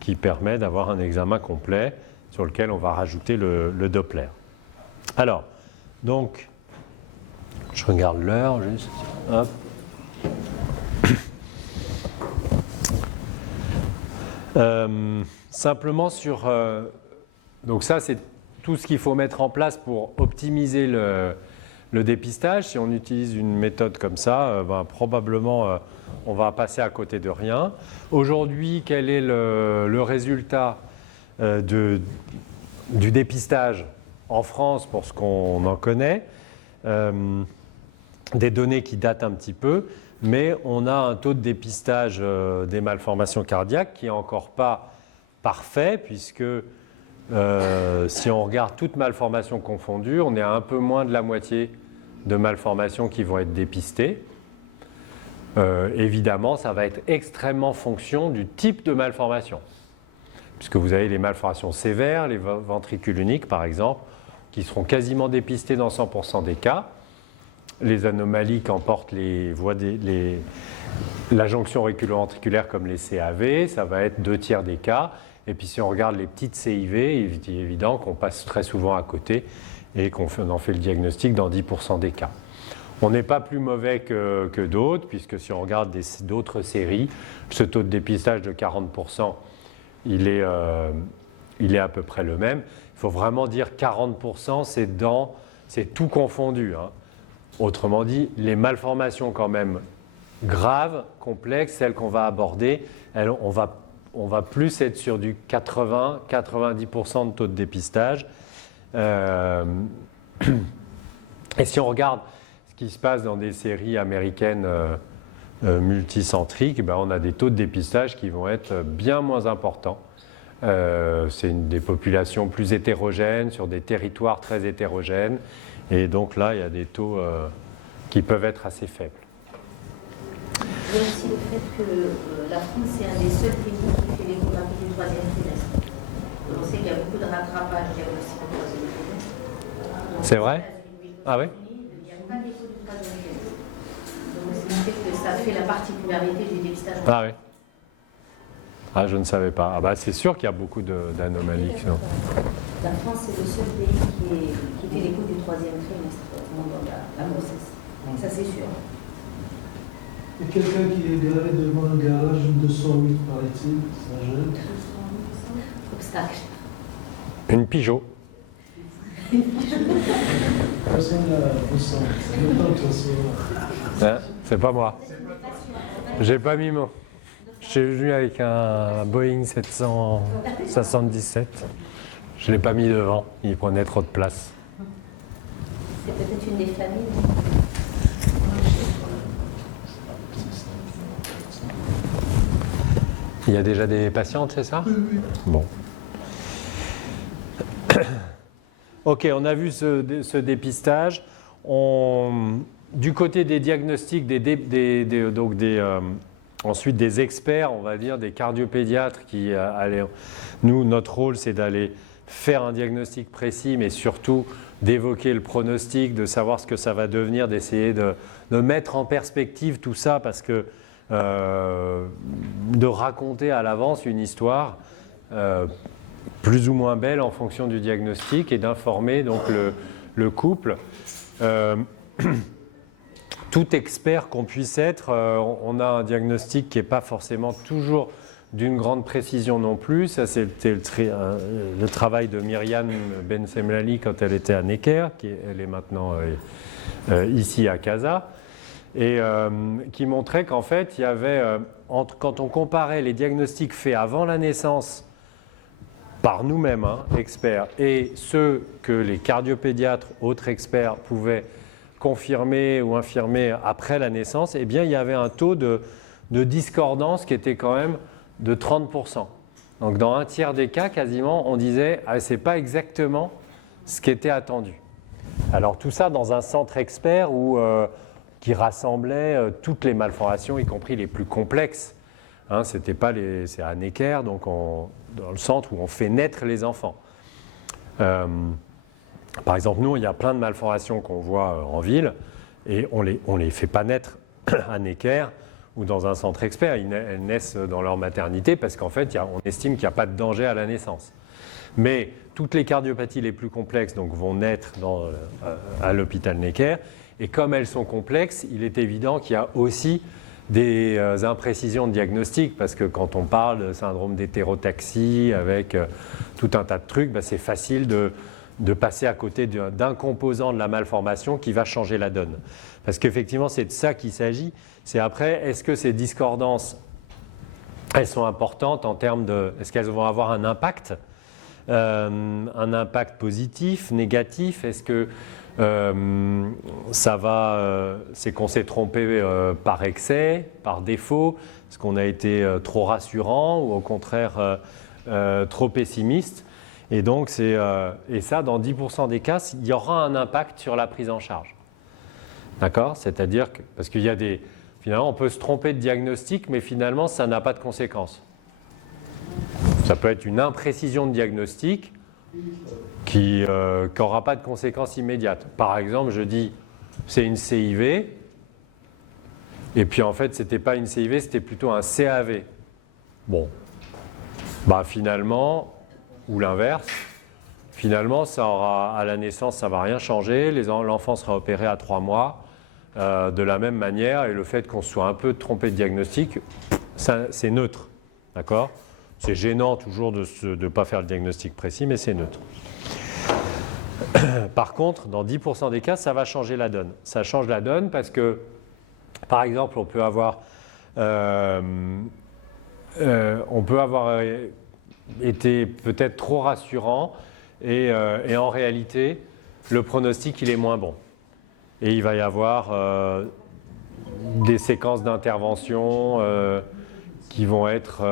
qui permet d'avoir un examen complet sur lequel on va rajouter le Doppler. Alors, donc, je regarde l'heure juste. Hop. Simplement sur... donc ça, c'est tout ce qu'il faut mettre en place pour optimiser le dépistage. Si on utilise une méthode comme ça, probablement on va passer à côté de rien. Aujourd'hui, quel est le résultat du dépistage en France pour ce qu'on en connaît? Des données qui datent un petit peu, mais on a un taux de dépistage des malformations cardiaques qui n'est encore pas parfait, puisque si on regarde toutes malformations confondues, on est à un peu moins de la moitié de malformations qui vont être dépistées. Évidemment, ça va être extrêmement fonction du type de malformation, puisque vous avez les malformations sévères, les ventricules uniques par exemple, qui seront quasiment dépistées dans 100% des cas. Les anomalies qu'emportent la jonction auriculo-ventriculaire comme les CAV, ça va être 2/3 des cas. Et puis si on regarde les petites CIV, il est évident qu'on passe très souvent à côté et qu'on en fait le diagnostic dans 10% des cas. On n'est pas plus mauvais que d'autres, puisque si on regarde d'autres séries, ce taux de dépistage de 40%, il est à peu près le même. Il faut vraiment dire 40%, c'est tout confondu, hein. Autrement dit, les malformations quand même graves, complexes, celles qu'on va aborder, on va plus être sur du 80-90% de taux de dépistage. Et si on regarde ce qui se passe dans des séries américaines multicentriques, on a des taux de dépistage qui vont être bien moins importants. C'est des populations plus hétérogènes, sur des territoires très hétérogènes. Et donc là, il y a des taux qui peuvent être assez faibles. Il y a aussi le fait que la France est un des seuls pays qui fait l'échographie du 3e trimestre. on sait qu'il y a beaucoup de rattrapage diagnostique au troisième trimestre. C'est vrai? Ah oui? Il n'y a pas d'écho du troisième trimestre. Donc, ce qui fait que ça fait la particularité du dépistage. Ah oui. Ah, je ne savais pas. Ah bah c'est sûr qu'il y a beaucoup d'anomalies. La France est le seul pays qui fait l'écho du troisième trimestre pendant la grossesse. Ça, c'est sûr. Et quelqu'un qui est garé devant un garage 208, paraît-il, ça gêne. Obstacle. Une Peugeot. Personne n'a 200. Ça m'étonne que ça soit. Hein, c'est pas moi. J'ai pas mis mon. Je suis venu avec un Boeing 777. Je ne l'ai pas mis devant, il prenait trop de place. C'est peut-être une des familles. Il y a déjà des patientes, c'est ça? Oui. Bon. Ok, on a vu ce dépistage. Du côté des diagnostics, ensuite des experts, on va dire, des cardiopédiatres qui allaient. Nous, notre rôle, c'est d'aller faire un diagnostic précis, mais surtout d'évoquer le pronostic, de savoir ce que ça va devenir, d'essayer de mettre en perspective tout ça, parce que de raconter à l'avance une histoire plus ou moins belle en fonction du diagnostic et d'informer donc le couple. Tout expert qu'on puisse être, on a un diagnostic qui n'est pas forcément toujours d'une grande précision non plus. Ça, c'était le travail de Myriam Bensemlali quand elle était à Necker, elle est maintenant ici à Casa, et qui montrait qu'en fait, il y avait, quand on comparait les diagnostics faits avant la naissance par nous-mêmes, experts, et ceux que les cardiopédiatres, autres experts, pouvaient confirmer ou infirmer après la naissance, eh bien, il y avait un taux de discordance qui était quand même de 30%. Donc, dans un tiers des cas, quasiment, on disait « ce n'est pas exactement ce qui était attendu ». Alors, tout ça dans un centre expert qui rassemblait toutes les malformations, y compris les plus complexes. C'était pas c'est à Necker, donc dans le centre où on fait naître les enfants. Par exemple, nous, il y a plein de malformations qu'on voit en ville et on les fait pas naître à Necker ou dans un centre expert. Elles naissent dans leur maternité parce qu'en fait, on estime qu'il n'y a pas de danger à la naissance. Mais toutes les cardiopathies les plus complexes donc, vont naître à l'hôpital Necker. Et comme elles sont complexes, il est évident qu'il y a aussi des imprécisions de diagnostic, parce que quand on parle de syndrome d'hétérotaxie avec tout un tas de trucs, c'est facile de passer à côté d'un composant de la malformation qui va changer la donne. Parce qu'effectivement, c'est de ça qu'il s'agit. C'est après, est-ce que ces discordances, elles sont importantes en termes de... Est-ce qu'elles vont avoir un impact positif, négatif? Est-ce que c'est qu'on s'est trompé par excès, par défaut? Est-ce qu'on a été trop rassurant ou au contraire trop pessimiste? Et donc, et ça, dans 10% des cas, il y aura un impact sur la prise en charge. D'accord? C'est-à-dire que, parce qu'il y a finalement, on peut se tromper de diagnostic, mais finalement, ça n'a pas de conséquences. Ça peut être une imprécision de diagnostic qui n'aura pas de conséquences immédiates. Par exemple, je dis, c'est une CIV, et puis en fait, ce n'était pas une CIV, c'était plutôt un CAV. Bon, finalement... ou l'inverse, finalement, à la naissance, ça ne va rien changer. L'enfant sera opéré à 3 mois de la même manière. Et le fait qu'on se soit un peu trompé de diagnostic, c'est neutre. D'accord ? C'est gênant toujours de ne pas faire le diagnostic précis, mais c'est neutre. Par contre, dans 10% des cas, ça va changer la donne. Ça change la donne parce que, par exemple, on peut avoir était peut-être trop rassurant et en réalité, le pronostic, il est moins bon. Et il va y avoir des séquences d'intervention qui vont être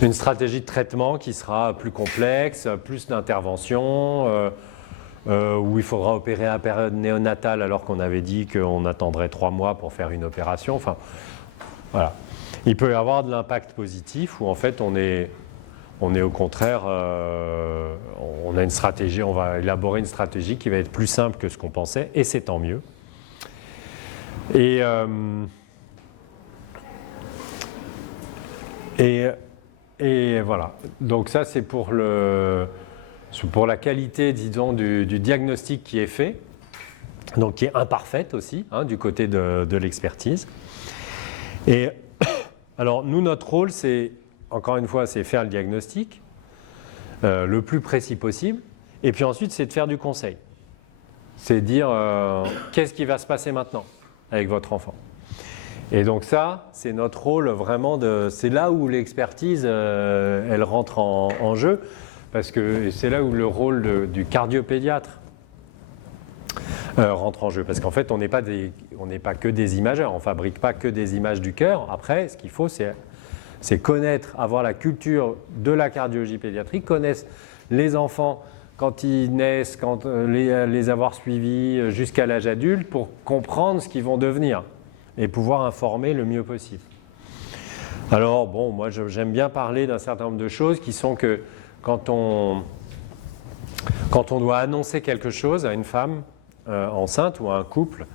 une stratégie de traitement qui sera plus complexe, plus d'intervention, où il faudra opérer à période néonatale alors qu'on avait dit qu'on attendrait 3 mois pour faire une opération. Enfin, voilà. Il peut y avoir de l'impact positif où en fait on On est au contraire, on a une stratégie, on va élaborer une stratégie qui va être plus simple que ce qu'on pensait, et c'est tant mieux. Et voilà. Donc ça, c'est pour la qualité, disons, du diagnostic qui est fait, donc qui est imparfaite aussi, hein, du côté de l'expertise. Et alors, nous, notre rôle, c'est, encore une fois, c'est faire le diagnostic le plus précis possible, et puis ensuite, c'est de faire du conseil. C'est dire qu'est-ce qui va se passer maintenant avec votre enfant. Et donc ça, c'est notre rôle vraiment, c'est là où l'expertise, elle rentre en jeu, parce que c'est là où le rôle du cardiopédiatre rentre en jeu. Parce qu'en fait, on n'est pas que des imageurs, on ne fabrique pas que des images du cœur. Après, ce qu'il faut, c'est connaître, avoir la culture de la cardiologie pédiatrique, connaître les enfants quand ils naissent, les avoir suivis jusqu'à l'âge adulte pour comprendre ce qu'ils vont devenir et pouvoir informer le mieux possible. Alors, bon, moi, j'aime bien parler d'un certain nombre de choses qui sont que quand on doit annoncer quelque chose à une femme enceinte ou à un couple,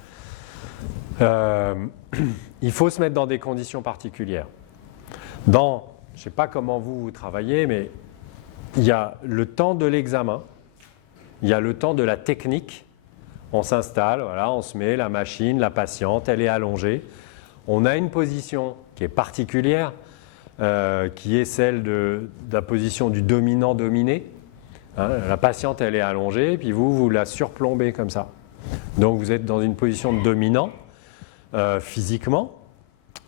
il faut se mettre dans des conditions particulières. Je ne sais pas comment vous travaillez, mais il y a le temps de l'examen, il y a le temps de la technique. On s'installe, voilà, on se met la machine, la patiente, elle est allongée. On a une position qui est particulière, qui est celle de la position du dominant-dominé. Hein, la patiente, elle est allongée, puis vous la surplombez comme ça. Donc vous êtes dans une position de dominant, physiquement,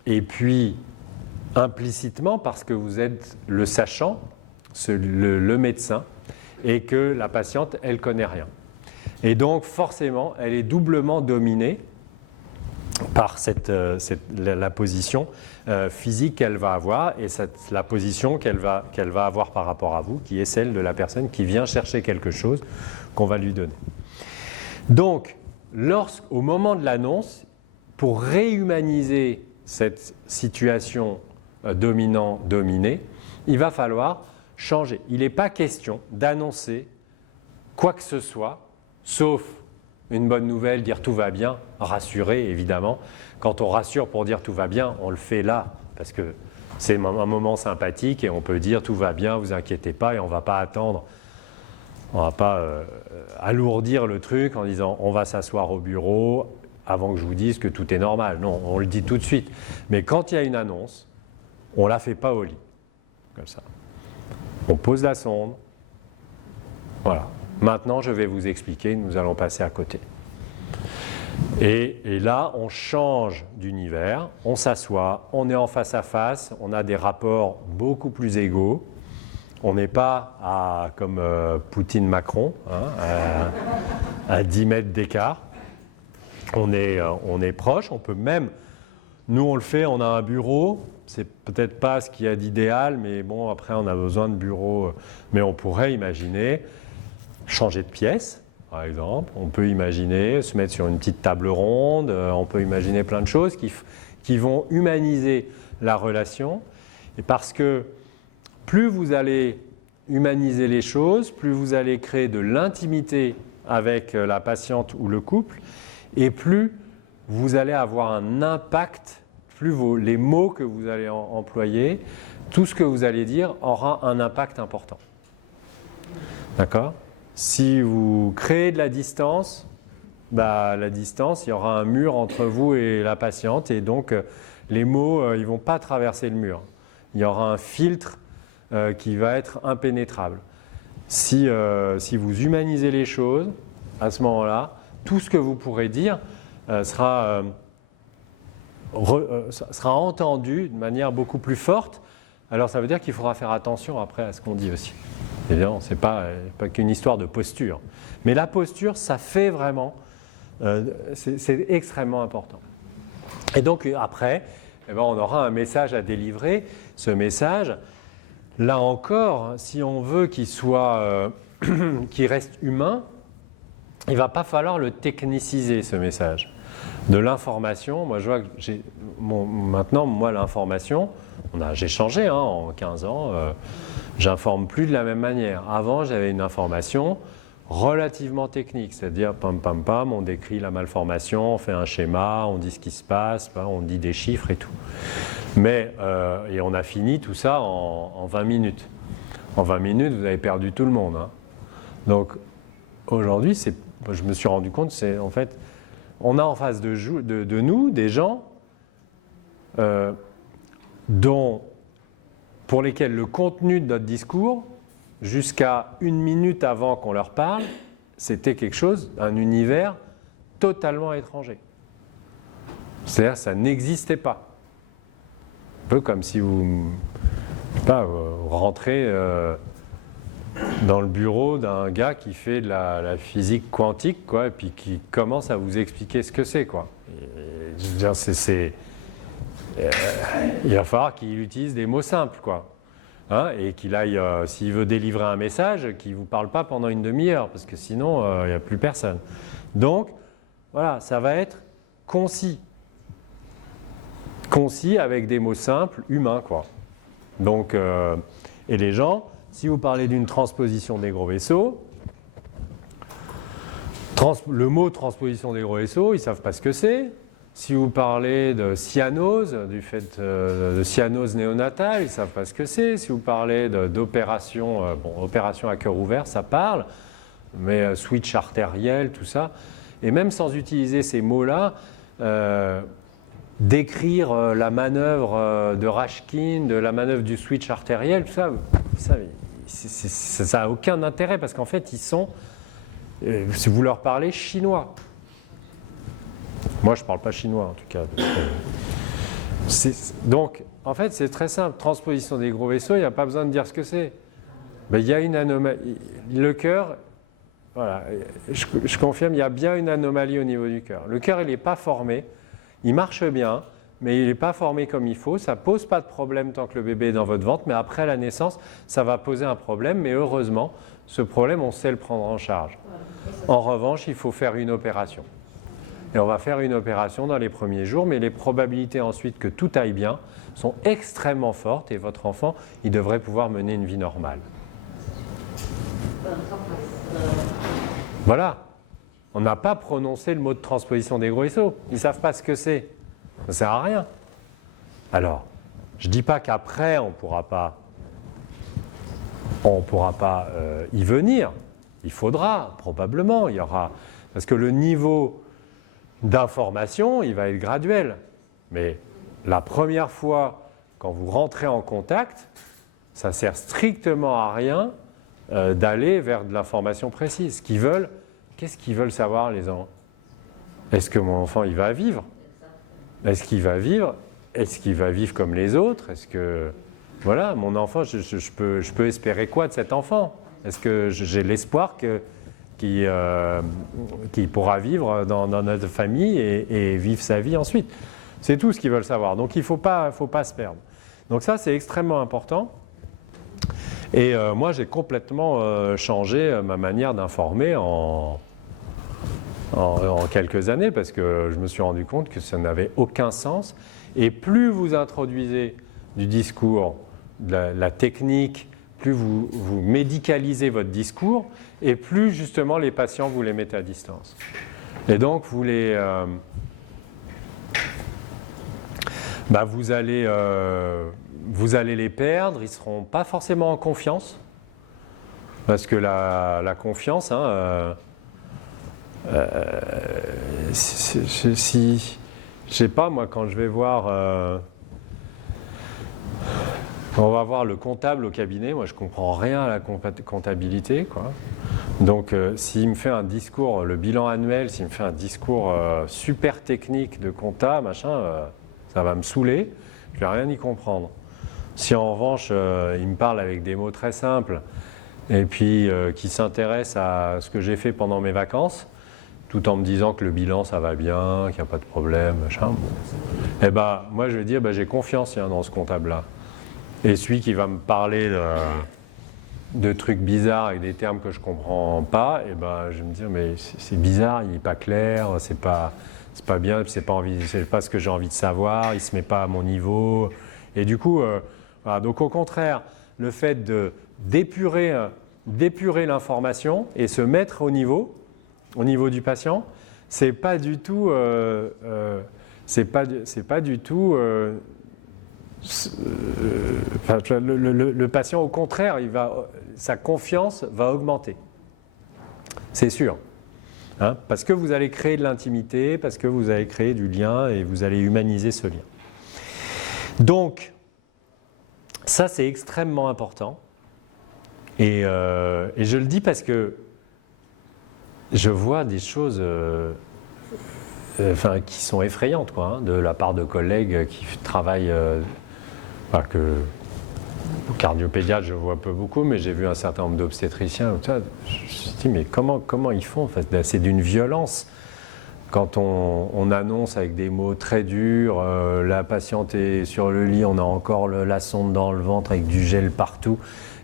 et puis implicitement, parce que vous êtes le sachant, le médecin, et que la patiente, elle ne connaît rien. Et donc, forcément, elle est doublement dominée par la position physique qu'elle va avoir et la position qu'elle va avoir par rapport à vous, qui est celle de la personne qui vient chercher quelque chose qu'on va lui donner. Donc, au moment de l'annonce, pour réhumaniser cette situation dominant-dominé, il va falloir changer. Il n'est pas question d'annoncer quoi que ce soit, sauf une bonne nouvelle, dire tout va bien, rassurer évidemment. Quand on rassure pour dire tout va bien, on le fait là, parce que c'est un moment sympathique et on peut dire tout va bien, vous inquiétez pas, et on ne va pas attendre, on ne va pas alourdir le truc en disant on va s'asseoir au bureau avant que je vous dise que tout est normal. Non, on le dit tout de suite. Mais quand il y a une annonce, on ne la fait pas au lit, comme ça. On pose la sonde, voilà. Maintenant, je vais vous expliquer, nous allons passer à côté. Et là, on change d'univers, on s'assoit, on est en face à face, on a des rapports beaucoup plus égaux. On n'est pas comme Poutine-Macron, hein, à 10 mètres d'écart. On est proche, on peut même, nous on le fait, on a un bureau, c'est peut-être pas ce qu'il y a d'idéal, mais bon, après on a besoin de bureaux, mais on pourrait imaginer changer de pièce, par exemple. On peut imaginer se mettre sur une petite table ronde, on peut imaginer plein de choses qui vont humaniser la relation. Et parce que plus vous allez humaniser les choses, plus vous allez créer de l'intimité avec la patiente ou le couple, et plus vous allez avoir un impact, plus les mots que vous allez employer, tout ce que vous allez dire aura un impact important. D'accord ? Si vous créez de la distance, la distance, il y aura un mur entre vous et la patiente, et donc les mots, ils ne vont pas traverser le mur. Il y aura un filtre qui va être impénétrable. Si vous humanisez les choses, à ce moment-là, tout ce que vous pourrez dire sera entendu de manière beaucoup plus forte. Alors ça veut dire qu'il faudra faire attention après à ce qu'on dit aussi. Évidemment, ce n'est pas qu'une histoire de posture. Mais la posture, ça fait vraiment, c'est extrêmement important. Et donc après, on aura un message à délivrer. Ce message, là encore, si on veut qu'il reste humain, il ne va pas falloir le techniciser, ce message. De l'information, moi je vois que maintenant, moi l'information, j'ai changé en 15 ans, j'informe plus de la même manière. Avant, j'avais une information relativement technique, c'est-à-dire pam pam pam, on décrit la malformation, on fait un schéma, on dit ce qui se passe, on dit des chiffres et tout. Mais, et on a fini tout ça en 20 minutes. En 20 minutes, vous avez perdu tout le monde. Donc aujourd'hui, je me suis rendu compte, c'est en fait, on a en face de nous des gens pour lesquels le contenu de notre discours, jusqu'à 1 minute avant qu'on leur parle, c'était quelque chose, un univers totalement étranger. C'est-à-dire ça n'existait pas. Un peu comme si vous rentrez dans le bureau d'un gars qui fait de la physique quantique, quoi, et puis qui commence à vous expliquer ce que c'est, quoi. Je veux dire, il va falloir qu'il utilise des mots simples, quoi. Et qu'il aille, s'il veut délivrer un message, qu'il ne vous parle pas pendant une demi-heure, parce que sinon, il n'y a plus personne. Donc, voilà, ça va être concis. Concis avec des mots simples, humains, quoi. Donc, et les gens, si vous parlez d'une transposition des gros vaisseaux, le mot transposition des gros vaisseaux, ils ne savent pas ce que c'est. Si vous parlez de cyanose, du fait de cyanose néonatale, ils ne savent pas ce que c'est. Si vous parlez d'opération, opération à cœur ouvert, ça parle, mais switch artériel, tout ça. Et même sans utiliser ces mots-là, décrire la manœuvre de Rashkin, de la manœuvre du switch artériel, tout ça, ça n'a aucun intérêt parce qu'en fait, ils sont, si vous leur parlez, chinois. Moi, je ne parle pas chinois, en tout cas. Donc, en fait, c'est très simple. Transposition des gros vaisseaux, il n'y a pas besoin de dire ce que c'est. Mais il y a une anomalie. Le cœur, voilà, je confirme, il y a bien une anomalie au niveau du cœur. Le cœur, il n'est pas formé. Il marche bien, mais il n'est pas formé comme il faut. Ça ne pose pas de problème tant que le bébé est dans votre ventre, mais après la naissance, ça va poser un problème. Mais heureusement, ce problème, on sait le prendre en charge. En revanche, il faut faire une opération. Et on va faire une opération dans les premiers jours, mais les probabilités ensuite que tout aille bien sont extrêmement fortes et votre enfant, il devrait pouvoir mener une vie normale. Voilà. On n'a pas prononcé le mot de transposition des gros vaisseaux. Ils ne savent pas ce que c'est. Ça ne sert à rien. Alors, je ne dis pas qu'après, on ne pourra pas y venir. Il faudra, probablement. Il y aura, parce que le niveau d'information, il va être graduel. Mais la première fois, quand vous rentrez en contact, ça ne sert strictement à rien d'aller vers de l'information précise. Qu'est-ce qu'ils veulent savoir, les gens? Est-ce que mon enfant, il va vivre? Est-ce qu'il va vivre? Est-ce qu'il va vivre comme les autres? Est-ce que, voilà, mon enfant, je peux espérer quoi de cet enfant? Est-ce que j'ai l'espoir qu'il pourra vivre dans notre famille et vivre sa vie ensuite? C'est tout ce qu'ils veulent savoir. Donc, il ne faut pas se perdre. Donc ça, c'est extrêmement important. Et moi, j'ai complètement changé ma manière d'informer en quelques années parce que je me suis rendu compte que ça n'avait aucun sens. Et plus vous introduisez du discours, de la technique, plus vous médicalisez votre discours et plus justement les patients, vous les mettez à distance. Et donc, vous allez les perdre, ils ne seront pas forcément en confiance, parce que la confiance, si, je sais pas, moi, quand je vais voir, on va voir le comptable au cabinet, moi je ne comprends rien à la comptabilité, quoi. Donc s'il me fait un discours, le bilan annuel, s'il me fait un discours super technique de compta, machin, ça va me saouler, je ne vais rien y comprendre. Si en revanche, il me parle avec des mots très simples et puis qui s'intéresse à ce que j'ai fait pendant mes vacances, tout en me disant que le bilan, ça va bien, qu'il n'y a pas de problème, machin, eh ben, moi je vais dire, j'ai confiance dans ce comptable-là. Et celui qui va me parler de trucs bizarres avec des termes que je ne comprends pas, et ben, je vais me dire, mais c'est bizarre, il n'est pas clair, c'est pas bien, c'est pas ce que j'ai envie de savoir, il ne se met pas à mon niveau. Et du coup, voilà, donc au contraire, le fait d'épurer l'information et se mettre au niveau du patient, c'est pas du tout, le patient, au contraire, sa confiance va augmenter. C'est sûr. Hein, parce que vous allez créer de l'intimité, parce que vous allez créer du lien et vous allez humaniser ce lien. Donc, ça c'est extrêmement important. Et je le dis parce que je vois des choses qui sont effrayantes, quoi, hein, de la part de collègues qui travaillent. Cardiopédiatre, je vois peu beaucoup, mais j'ai vu un certain nombre d'obstétriciens. Je me suis dit, mais comment ils font en fait? C'est d'une violence. Quand on annonce avec des mots très durs, la patiente est sur le lit, on a encore la sonde dans le ventre avec du gel partout.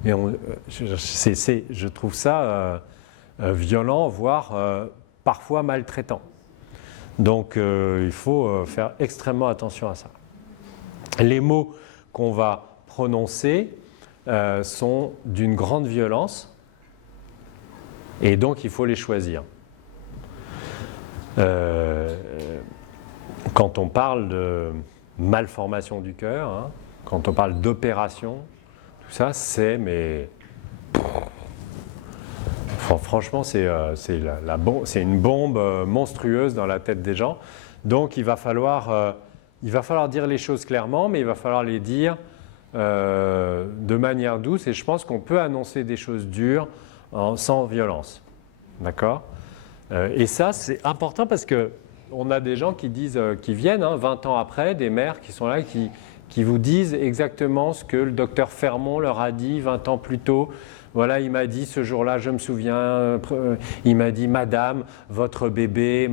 Et je trouve ça violent, voire parfois maltraitant. Donc il faut faire extrêmement attention à ça. Les mots qu'on va prononcer sont d'une grande violence et donc il faut les choisir. Quand on parle de malformation du cœur, hein, quand on parle d'opération, tout ça c'est franchement c'est une bombe monstrueuse dans la tête des gens. Donc il va falloir dire les choses clairement, mais il va falloir les dire de manière douce. Et je pense qu'on peut annoncer des choses dures sans violence. D'accord ? Et ça, c'est important parce qu'on a des gens qui viennent 20 ans après, des mères qui sont là, qui vous disent exactement ce que le docteur Fermont leur a dit 20 ans plus tôt. Voilà, il m'a dit ce jour-là, je me souviens, il m'a dit « Madame, votre bébé »,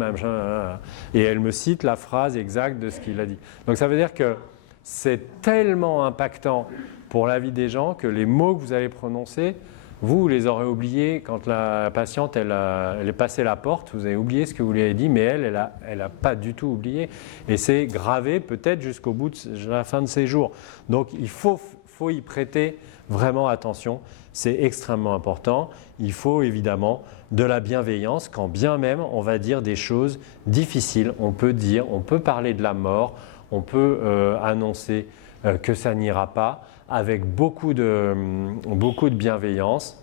et elle me cite la phrase exacte de ce qu'il a dit. Donc ça veut dire que c'est tellement impactant pour la vie des gens que les mots que vous allez prononcer, vous les aurez oubliés quand la patiente elle est passée la porte, vous avez oublié ce que vous lui avez dit, mais elle a pas du tout oublié. Et c'est gravé peut-être jusqu'au bout de la fin de ses jours. Donc il faut y prêter vraiment attention, c'est extrêmement important. Il faut évidemment de la bienveillance, quand bien même on va dire des choses difficiles. On peut parler de la mort, on peut annoncer que ça n'ira pas, avec beaucoup de bienveillance.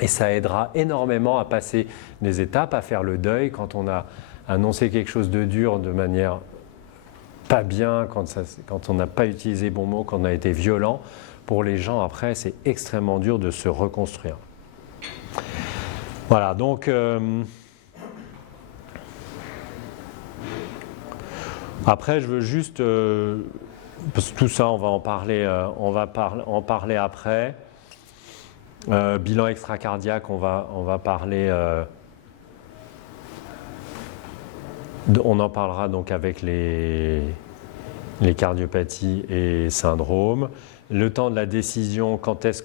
Et ça aidera énormément à passer des étapes, à faire le deuil quand on a annoncé quelque chose de dur de manière pas bien, quand on n'a pas utilisé bon mot, quand on a été violent. Pour les gens, après, c'est extrêmement dur de se reconstruire. Voilà, donc après, je veux juste, parce que tout ça, on va en parler, en parler après. Bilan extracardiaque, on va parler. On en parlera donc avec les cardiopathies et syndromes. Le temps de la décision, qu'est-ce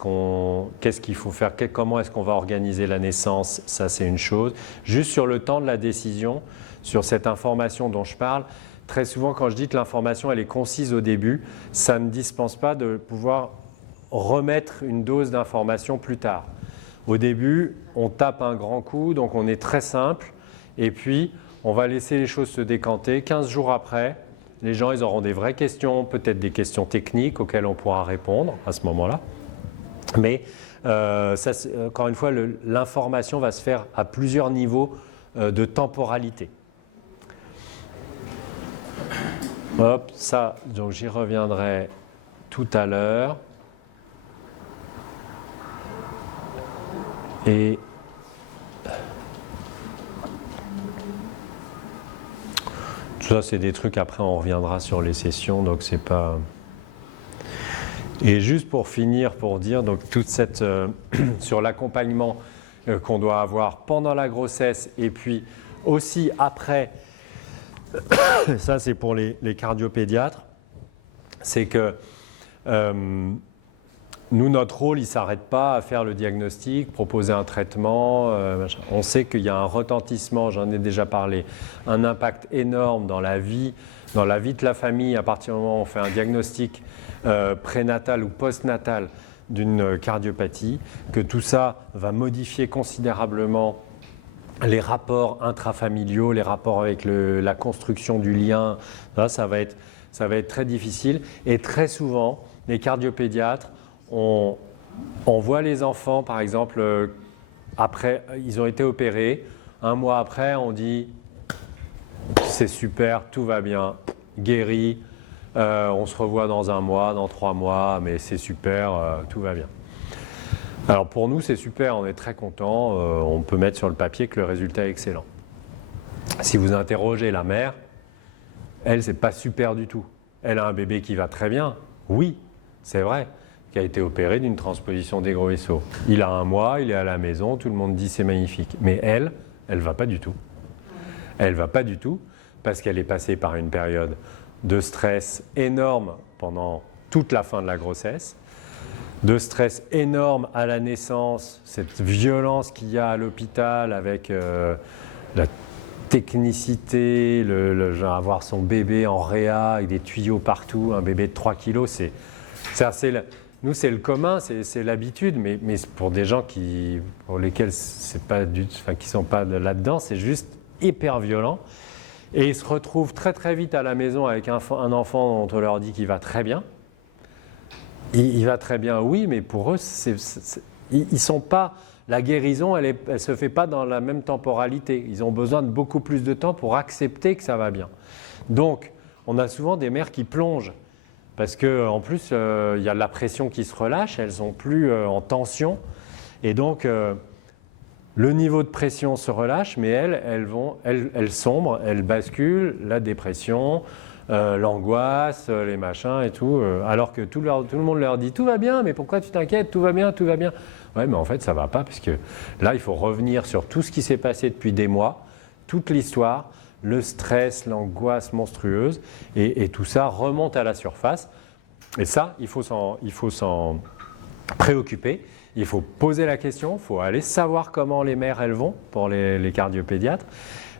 qu'il faut faire, comment est-ce qu'on va organiser la naissance, ça c'est une chose. Juste sur le temps de la décision, sur cette information dont je parle, très souvent quand je dis que l'information elle est concise au début, ça ne dispense pas de pouvoir remettre une dose d'information plus tard. Au début, on tape un grand coup, donc on est très simple, et puis on va laisser les choses se décanter. 15 jours après, les gens ils auront des vraies questions, peut-être des questions techniques auxquelles on pourra répondre à ce moment-là. Mais encore une fois, l'information va se faire à plusieurs niveaux de temporalité. Hop, ça, donc j'y reviendrai tout à l'heure. Et tout ça, c'est des trucs, après on reviendra sur les sessions, donc c'est pas... Et juste pour finir, pour dire, donc toute cette... sur l'accompagnement qu'on doit avoir pendant la grossesse et puis aussi après, ça c'est pour les cardiopédiatres, c'est que nous, notre rôle, il ne s'arrête pas à faire le diagnostic, proposer un traitement. On sait qu'il y a un retentissement, j'en ai déjà parlé, un impact énorme dans la vie de la famille à partir du moment où on fait un diagnostic prénatal ou postnatal d'une cardiopathie, que tout ça va modifier considérablement les rapports intrafamiliaux, les rapports avec la construction du lien. Ça va être très difficile. Et très souvent, les cardiopédiatres, on voit les enfants, par exemple, après, ils ont été opérés. Un mois après, on dit c'est super, tout va bien, guéri, on se revoit dans 1 mois, dans 3 mois, mais c'est super, tout va bien. Alors pour nous, c'est super, on est très contents, on peut mettre sur le papier que le résultat est excellent. Si vous interrogez la mère, elle, c'est pas super du tout. Elle a un bébé qui va très bien, oui, c'est vrai, qui a été opéré d'une transposition des gros vaisseaux. Il a 1 mois, il est à la maison, tout le monde dit c'est magnifique. Mais elle va pas du tout. Elle va pas du tout parce qu'elle est passée par une période de stress énorme pendant toute la fin de la grossesse, de stress énorme à la naissance, cette violence qu'il y a à l'hôpital avec la technicité, genre avoir son bébé en réa avec des tuyaux partout, un bébé de 3 kilos, nous c'est le commun, c'est l'habitude, mais pour des gens pour lesquels qui sont pas là-dedans, c'est juste hyper violent. Et ils se retrouvent très très vite à la maison avec un enfant dont on leur dit qu'il va très bien. Il va très bien, oui, mais pour eux, ils sont pas. La guérison, elle se fait pas dans la même temporalité. Ils ont besoin de beaucoup plus de temps pour accepter que ça va bien. Donc, on a souvent des mères qui plongent parce que en plus, il y a de la pression qui se relâche. Elles sont plus en tension, et donc le niveau de pression se relâche, mais elles sombrent, elles basculent, la dépression, l'angoisse, les machins et tout, alors que tout le monde leur dit tout va bien, mais pourquoi tu t'inquiètes, tout va bien, tout va bien. Ouais, mais en fait ça va pas, parce que là il faut revenir sur tout ce qui s'est passé depuis des mois, toute l'histoire, le stress, l'angoisse monstrueuse, et tout ça remonte à la surface. Et ça, il faut s'en préoccuper. Il faut poser la question, il faut aller savoir comment les mères elles vont pour les cardiopédiatres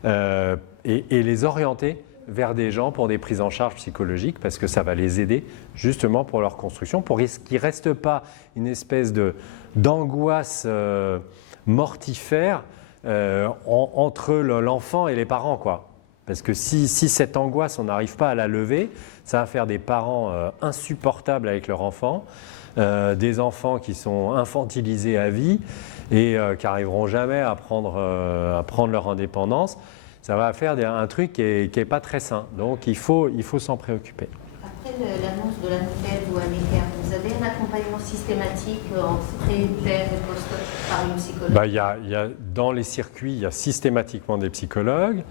et les orienter vers des gens pour des prises en charge psychologiques, parce que ça va les aider justement pour leur construction, pour qu'il ne reste pas une espèce d'angoisse mortifère entre l'enfant et les parents, quoi. Parce que si cette angoisse, on n'arrive pas à la lever, ça va faire des parents insupportables avec leur enfant. Des enfants qui sont infantilisés à vie et qui n'arriveront jamais à prendre leur indépendance. Ça va faire un truc qui est pas très sain. Donc il faut s'en préoccuper. Après l'annonce de la nouvelle ou à l'équerre, vous avez un accompagnement systématique en pré, per et post par une psychologue? Dans les circuits, il y a systématiquement des psychologues.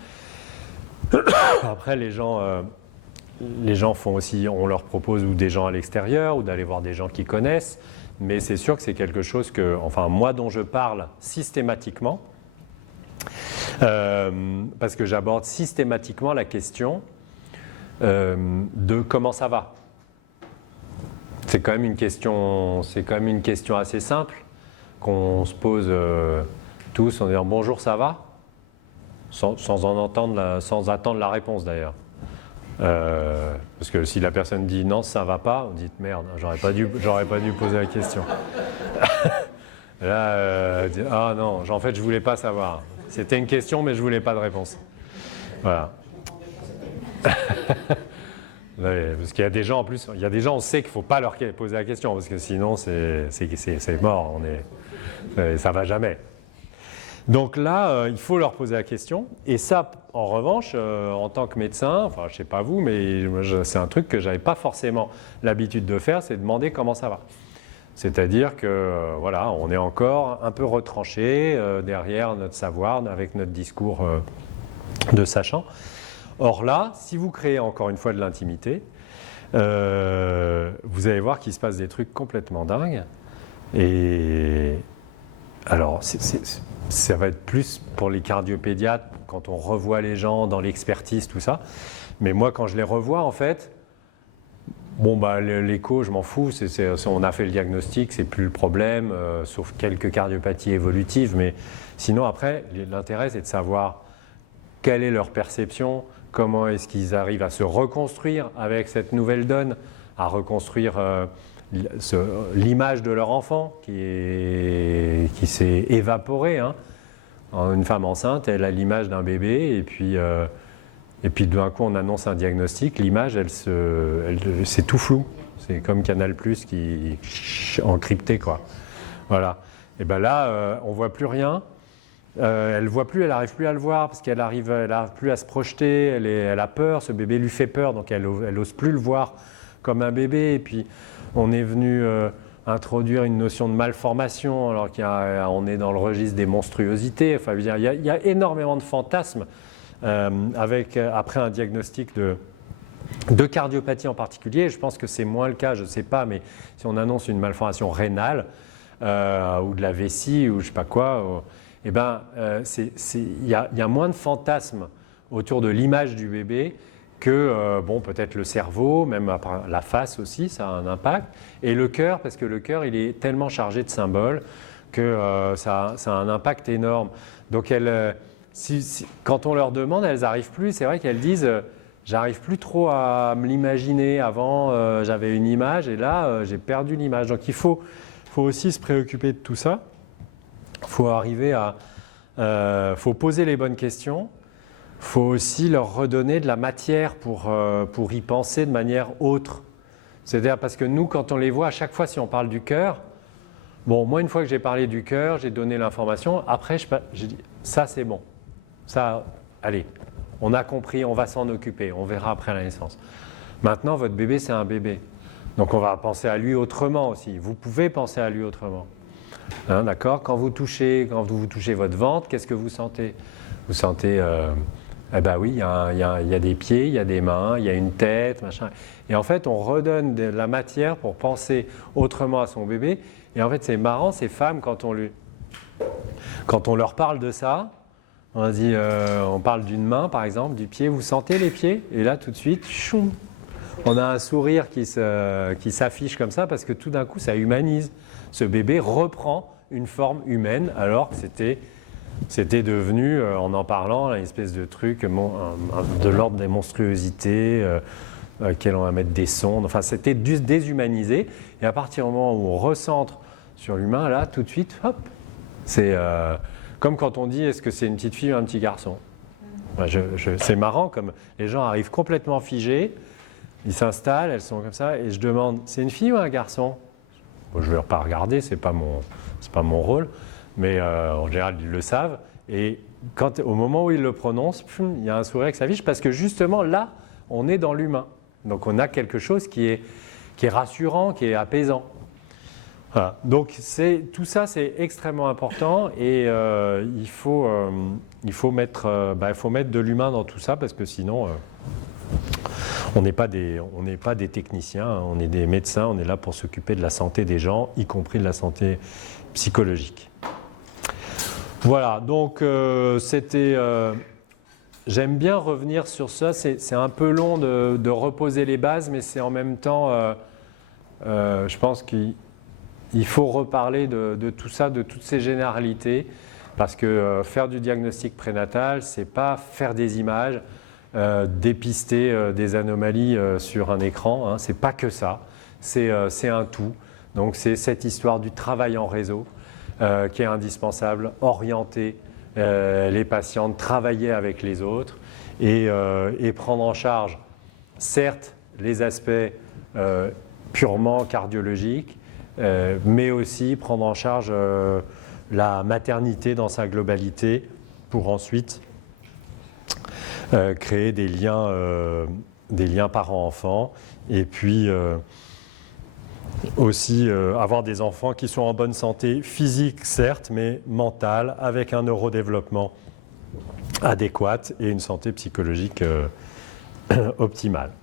Après, les gens font aussi, on leur propose ou des gens à l'extérieur ou d'aller voir des gens qui connaissent, mais c'est sûr que c'est quelque chose moi dont je parle systématiquement, parce que j'aborde systématiquement la question de comment ça va. C'est quand même une question assez simple qu'on se pose tous en disant bonjour, ça va, sans attendre la réponse d'ailleurs. Parce que si la personne dit non, ça va pas, on dit merde, j'aurais pas dû poser la question. Là, ah non, en fait je voulais pas savoir. C'était une question, mais je voulais pas de réponse. Voilà. Parce qu'il y a des gens en plus, on sait qu'il faut pas leur poser la question, parce que sinon c'est mort, ça va jamais. Donc là, il faut leur poser la question. Et ça, en revanche, en tant que médecin, je ne sais pas vous, mais c'est un truc que je n'avais pas forcément l'habitude de faire, c'est demander comment ça va. C'est-à-dire que, on est encore un peu retranché derrière notre savoir, avec notre discours de sachant. Or là, si vous créez encore une fois de l'intimité, vous allez voir qu'il se passe des trucs complètement dingues. Et alors, ça va être plus pour les cardiopédiatres, quand on revoit les gens dans l'expertise, tout ça. Mais moi, quand je les revois, en fait, Bon, bah, l'écho, je m'en fous, on a fait le diagnostic, c'est plus le problème, sauf quelques cardiopathies évolutives, mais sinon après, l'intérêt c'est de savoir quelle est leur perception, comment est-ce qu'ils arrivent à se reconstruire avec cette nouvelle donne, à reconstruire l'image de leur enfant qui s'est évaporée. Hein. Une femme enceinte, elle a l'image d'un bébé, et puis d'un coup on annonce un diagnostic, l'image, c'est tout flou. C'est comme Canal+ qui encrypté, quoi. Voilà. Et bien là, on ne voit plus rien. Elle ne voit plus, elle n'arrive plus à le voir parce qu'elle n'arrive plus à se projeter, elle a peur, ce bébé lui fait peur, donc elle n'ose plus le voir comme un bébé. Et puis on est venu introduire une notion de malformation alors qu'on est dans le registre des monstruosités. Enfin, il y a énormément de fantasmes après un diagnostic de cardiopathie en particulier. Je pense que c'est moins le cas, je ne sais pas, mais si on annonce une malformation rénale ou de la vessie ou je ne sais pas quoi, il y a moins de fantasmes autour de l'image du bébé que peut-être le cerveau, même la face aussi, ça a un impact, et le cœur, parce que le cœur, il est tellement chargé de symboles que ça a un impact énorme. Donc quand on leur demande, elles n'arrivent plus, c'est vrai qu'elles disent j'arrive plus trop à me l'imaginer, avant j'avais une image et là j'ai perdu l'image. Donc il faut aussi se préoccuper de tout ça. Il faut arriver faut poser les bonnes questions. Il faut aussi leur redonner de la matière pour y penser de manière autre. C'est-à-dire parce que nous, quand on les voit, à chaque fois, si on parle du cœur, moi, une fois que j'ai parlé du cœur, j'ai donné l'information, après, j'ai dit, ça, c'est bon. Ça, allez, on a compris, on va s'en occuper, on verra après la naissance. Maintenant, votre bébé, c'est un bébé. Donc, on va penser à lui autrement aussi. Vous pouvez penser à lui autrement. Hein, d'accord ? Quand vous touchez votre ventre, qu'est-ce que vous sentez ? Vous sentez, oui, il y a des pieds, il y a des mains, il y a une tête, machin. Et en fait, on redonne de la matière pour penser autrement à son bébé. Et en fait, c'est marrant, ces femmes, quand on leur parle de ça, on parle d'une main, par exemple, du pied. Vous sentez les pieds ? Et là, tout de suite, choum, on a un sourire qui s'affiche comme ça parce que tout d'un coup, ça humanise. Ce bébé reprend une forme humaine alors que c'était devenu, en parlant, une espèce de truc de l'ordre des monstruosités, auquel on va mettre des sondes. Enfin, c'était déshumanisé. Et à partir du moment où on recentre sur l'humain, là, tout de suite, hop, c'est comme quand on dit est-ce que c'est une petite fille ou un petit garçon. C'est marrant, comme les gens arrivent complètement figés, ils s'installent, elles sont comme ça, et je demande c'est une fille ou un garçon ? Je ne vais pas regarder, c'est pas mon rôle, mais en général ils le savent. Et au moment où ils le prononcent, il y a un sourire qui s'affiche parce que justement là, on est dans l'humain. Donc on a quelque chose qui est rassurant, qui est apaisant. Voilà. Donc tout ça c'est extrêmement important et il faut mettre de l'humain dans tout ça parce que sinon on n'est pas des techniciens, hein, on est des médecins, on est là pour s'occuper de la santé des gens, y compris de la santé psychologique. Voilà, donc j'aime bien revenir sur ça, c'est un peu long de reposer les bases, mais c'est en même temps, je pense qu'il faut reparler de tout ça, de toutes ces généralités, parce que faire du diagnostic prénatal, c'est pas faire des images, dépister des anomalies sur un écran, hein, c'est pas que ça, c'est un tout. Donc c'est cette histoire du travail en réseau qui est indispensable, orienter les patientes, travailler avec les autres et prendre en charge, certes, les aspects purement cardiologiques, mais aussi prendre en charge la maternité dans sa globalité pour ensuite créer des liens parents-enfants et puis aussi avoir des enfants qui sont en bonne santé physique certes, mais mentale, avec un neurodéveloppement adéquat et une santé psychologique optimale.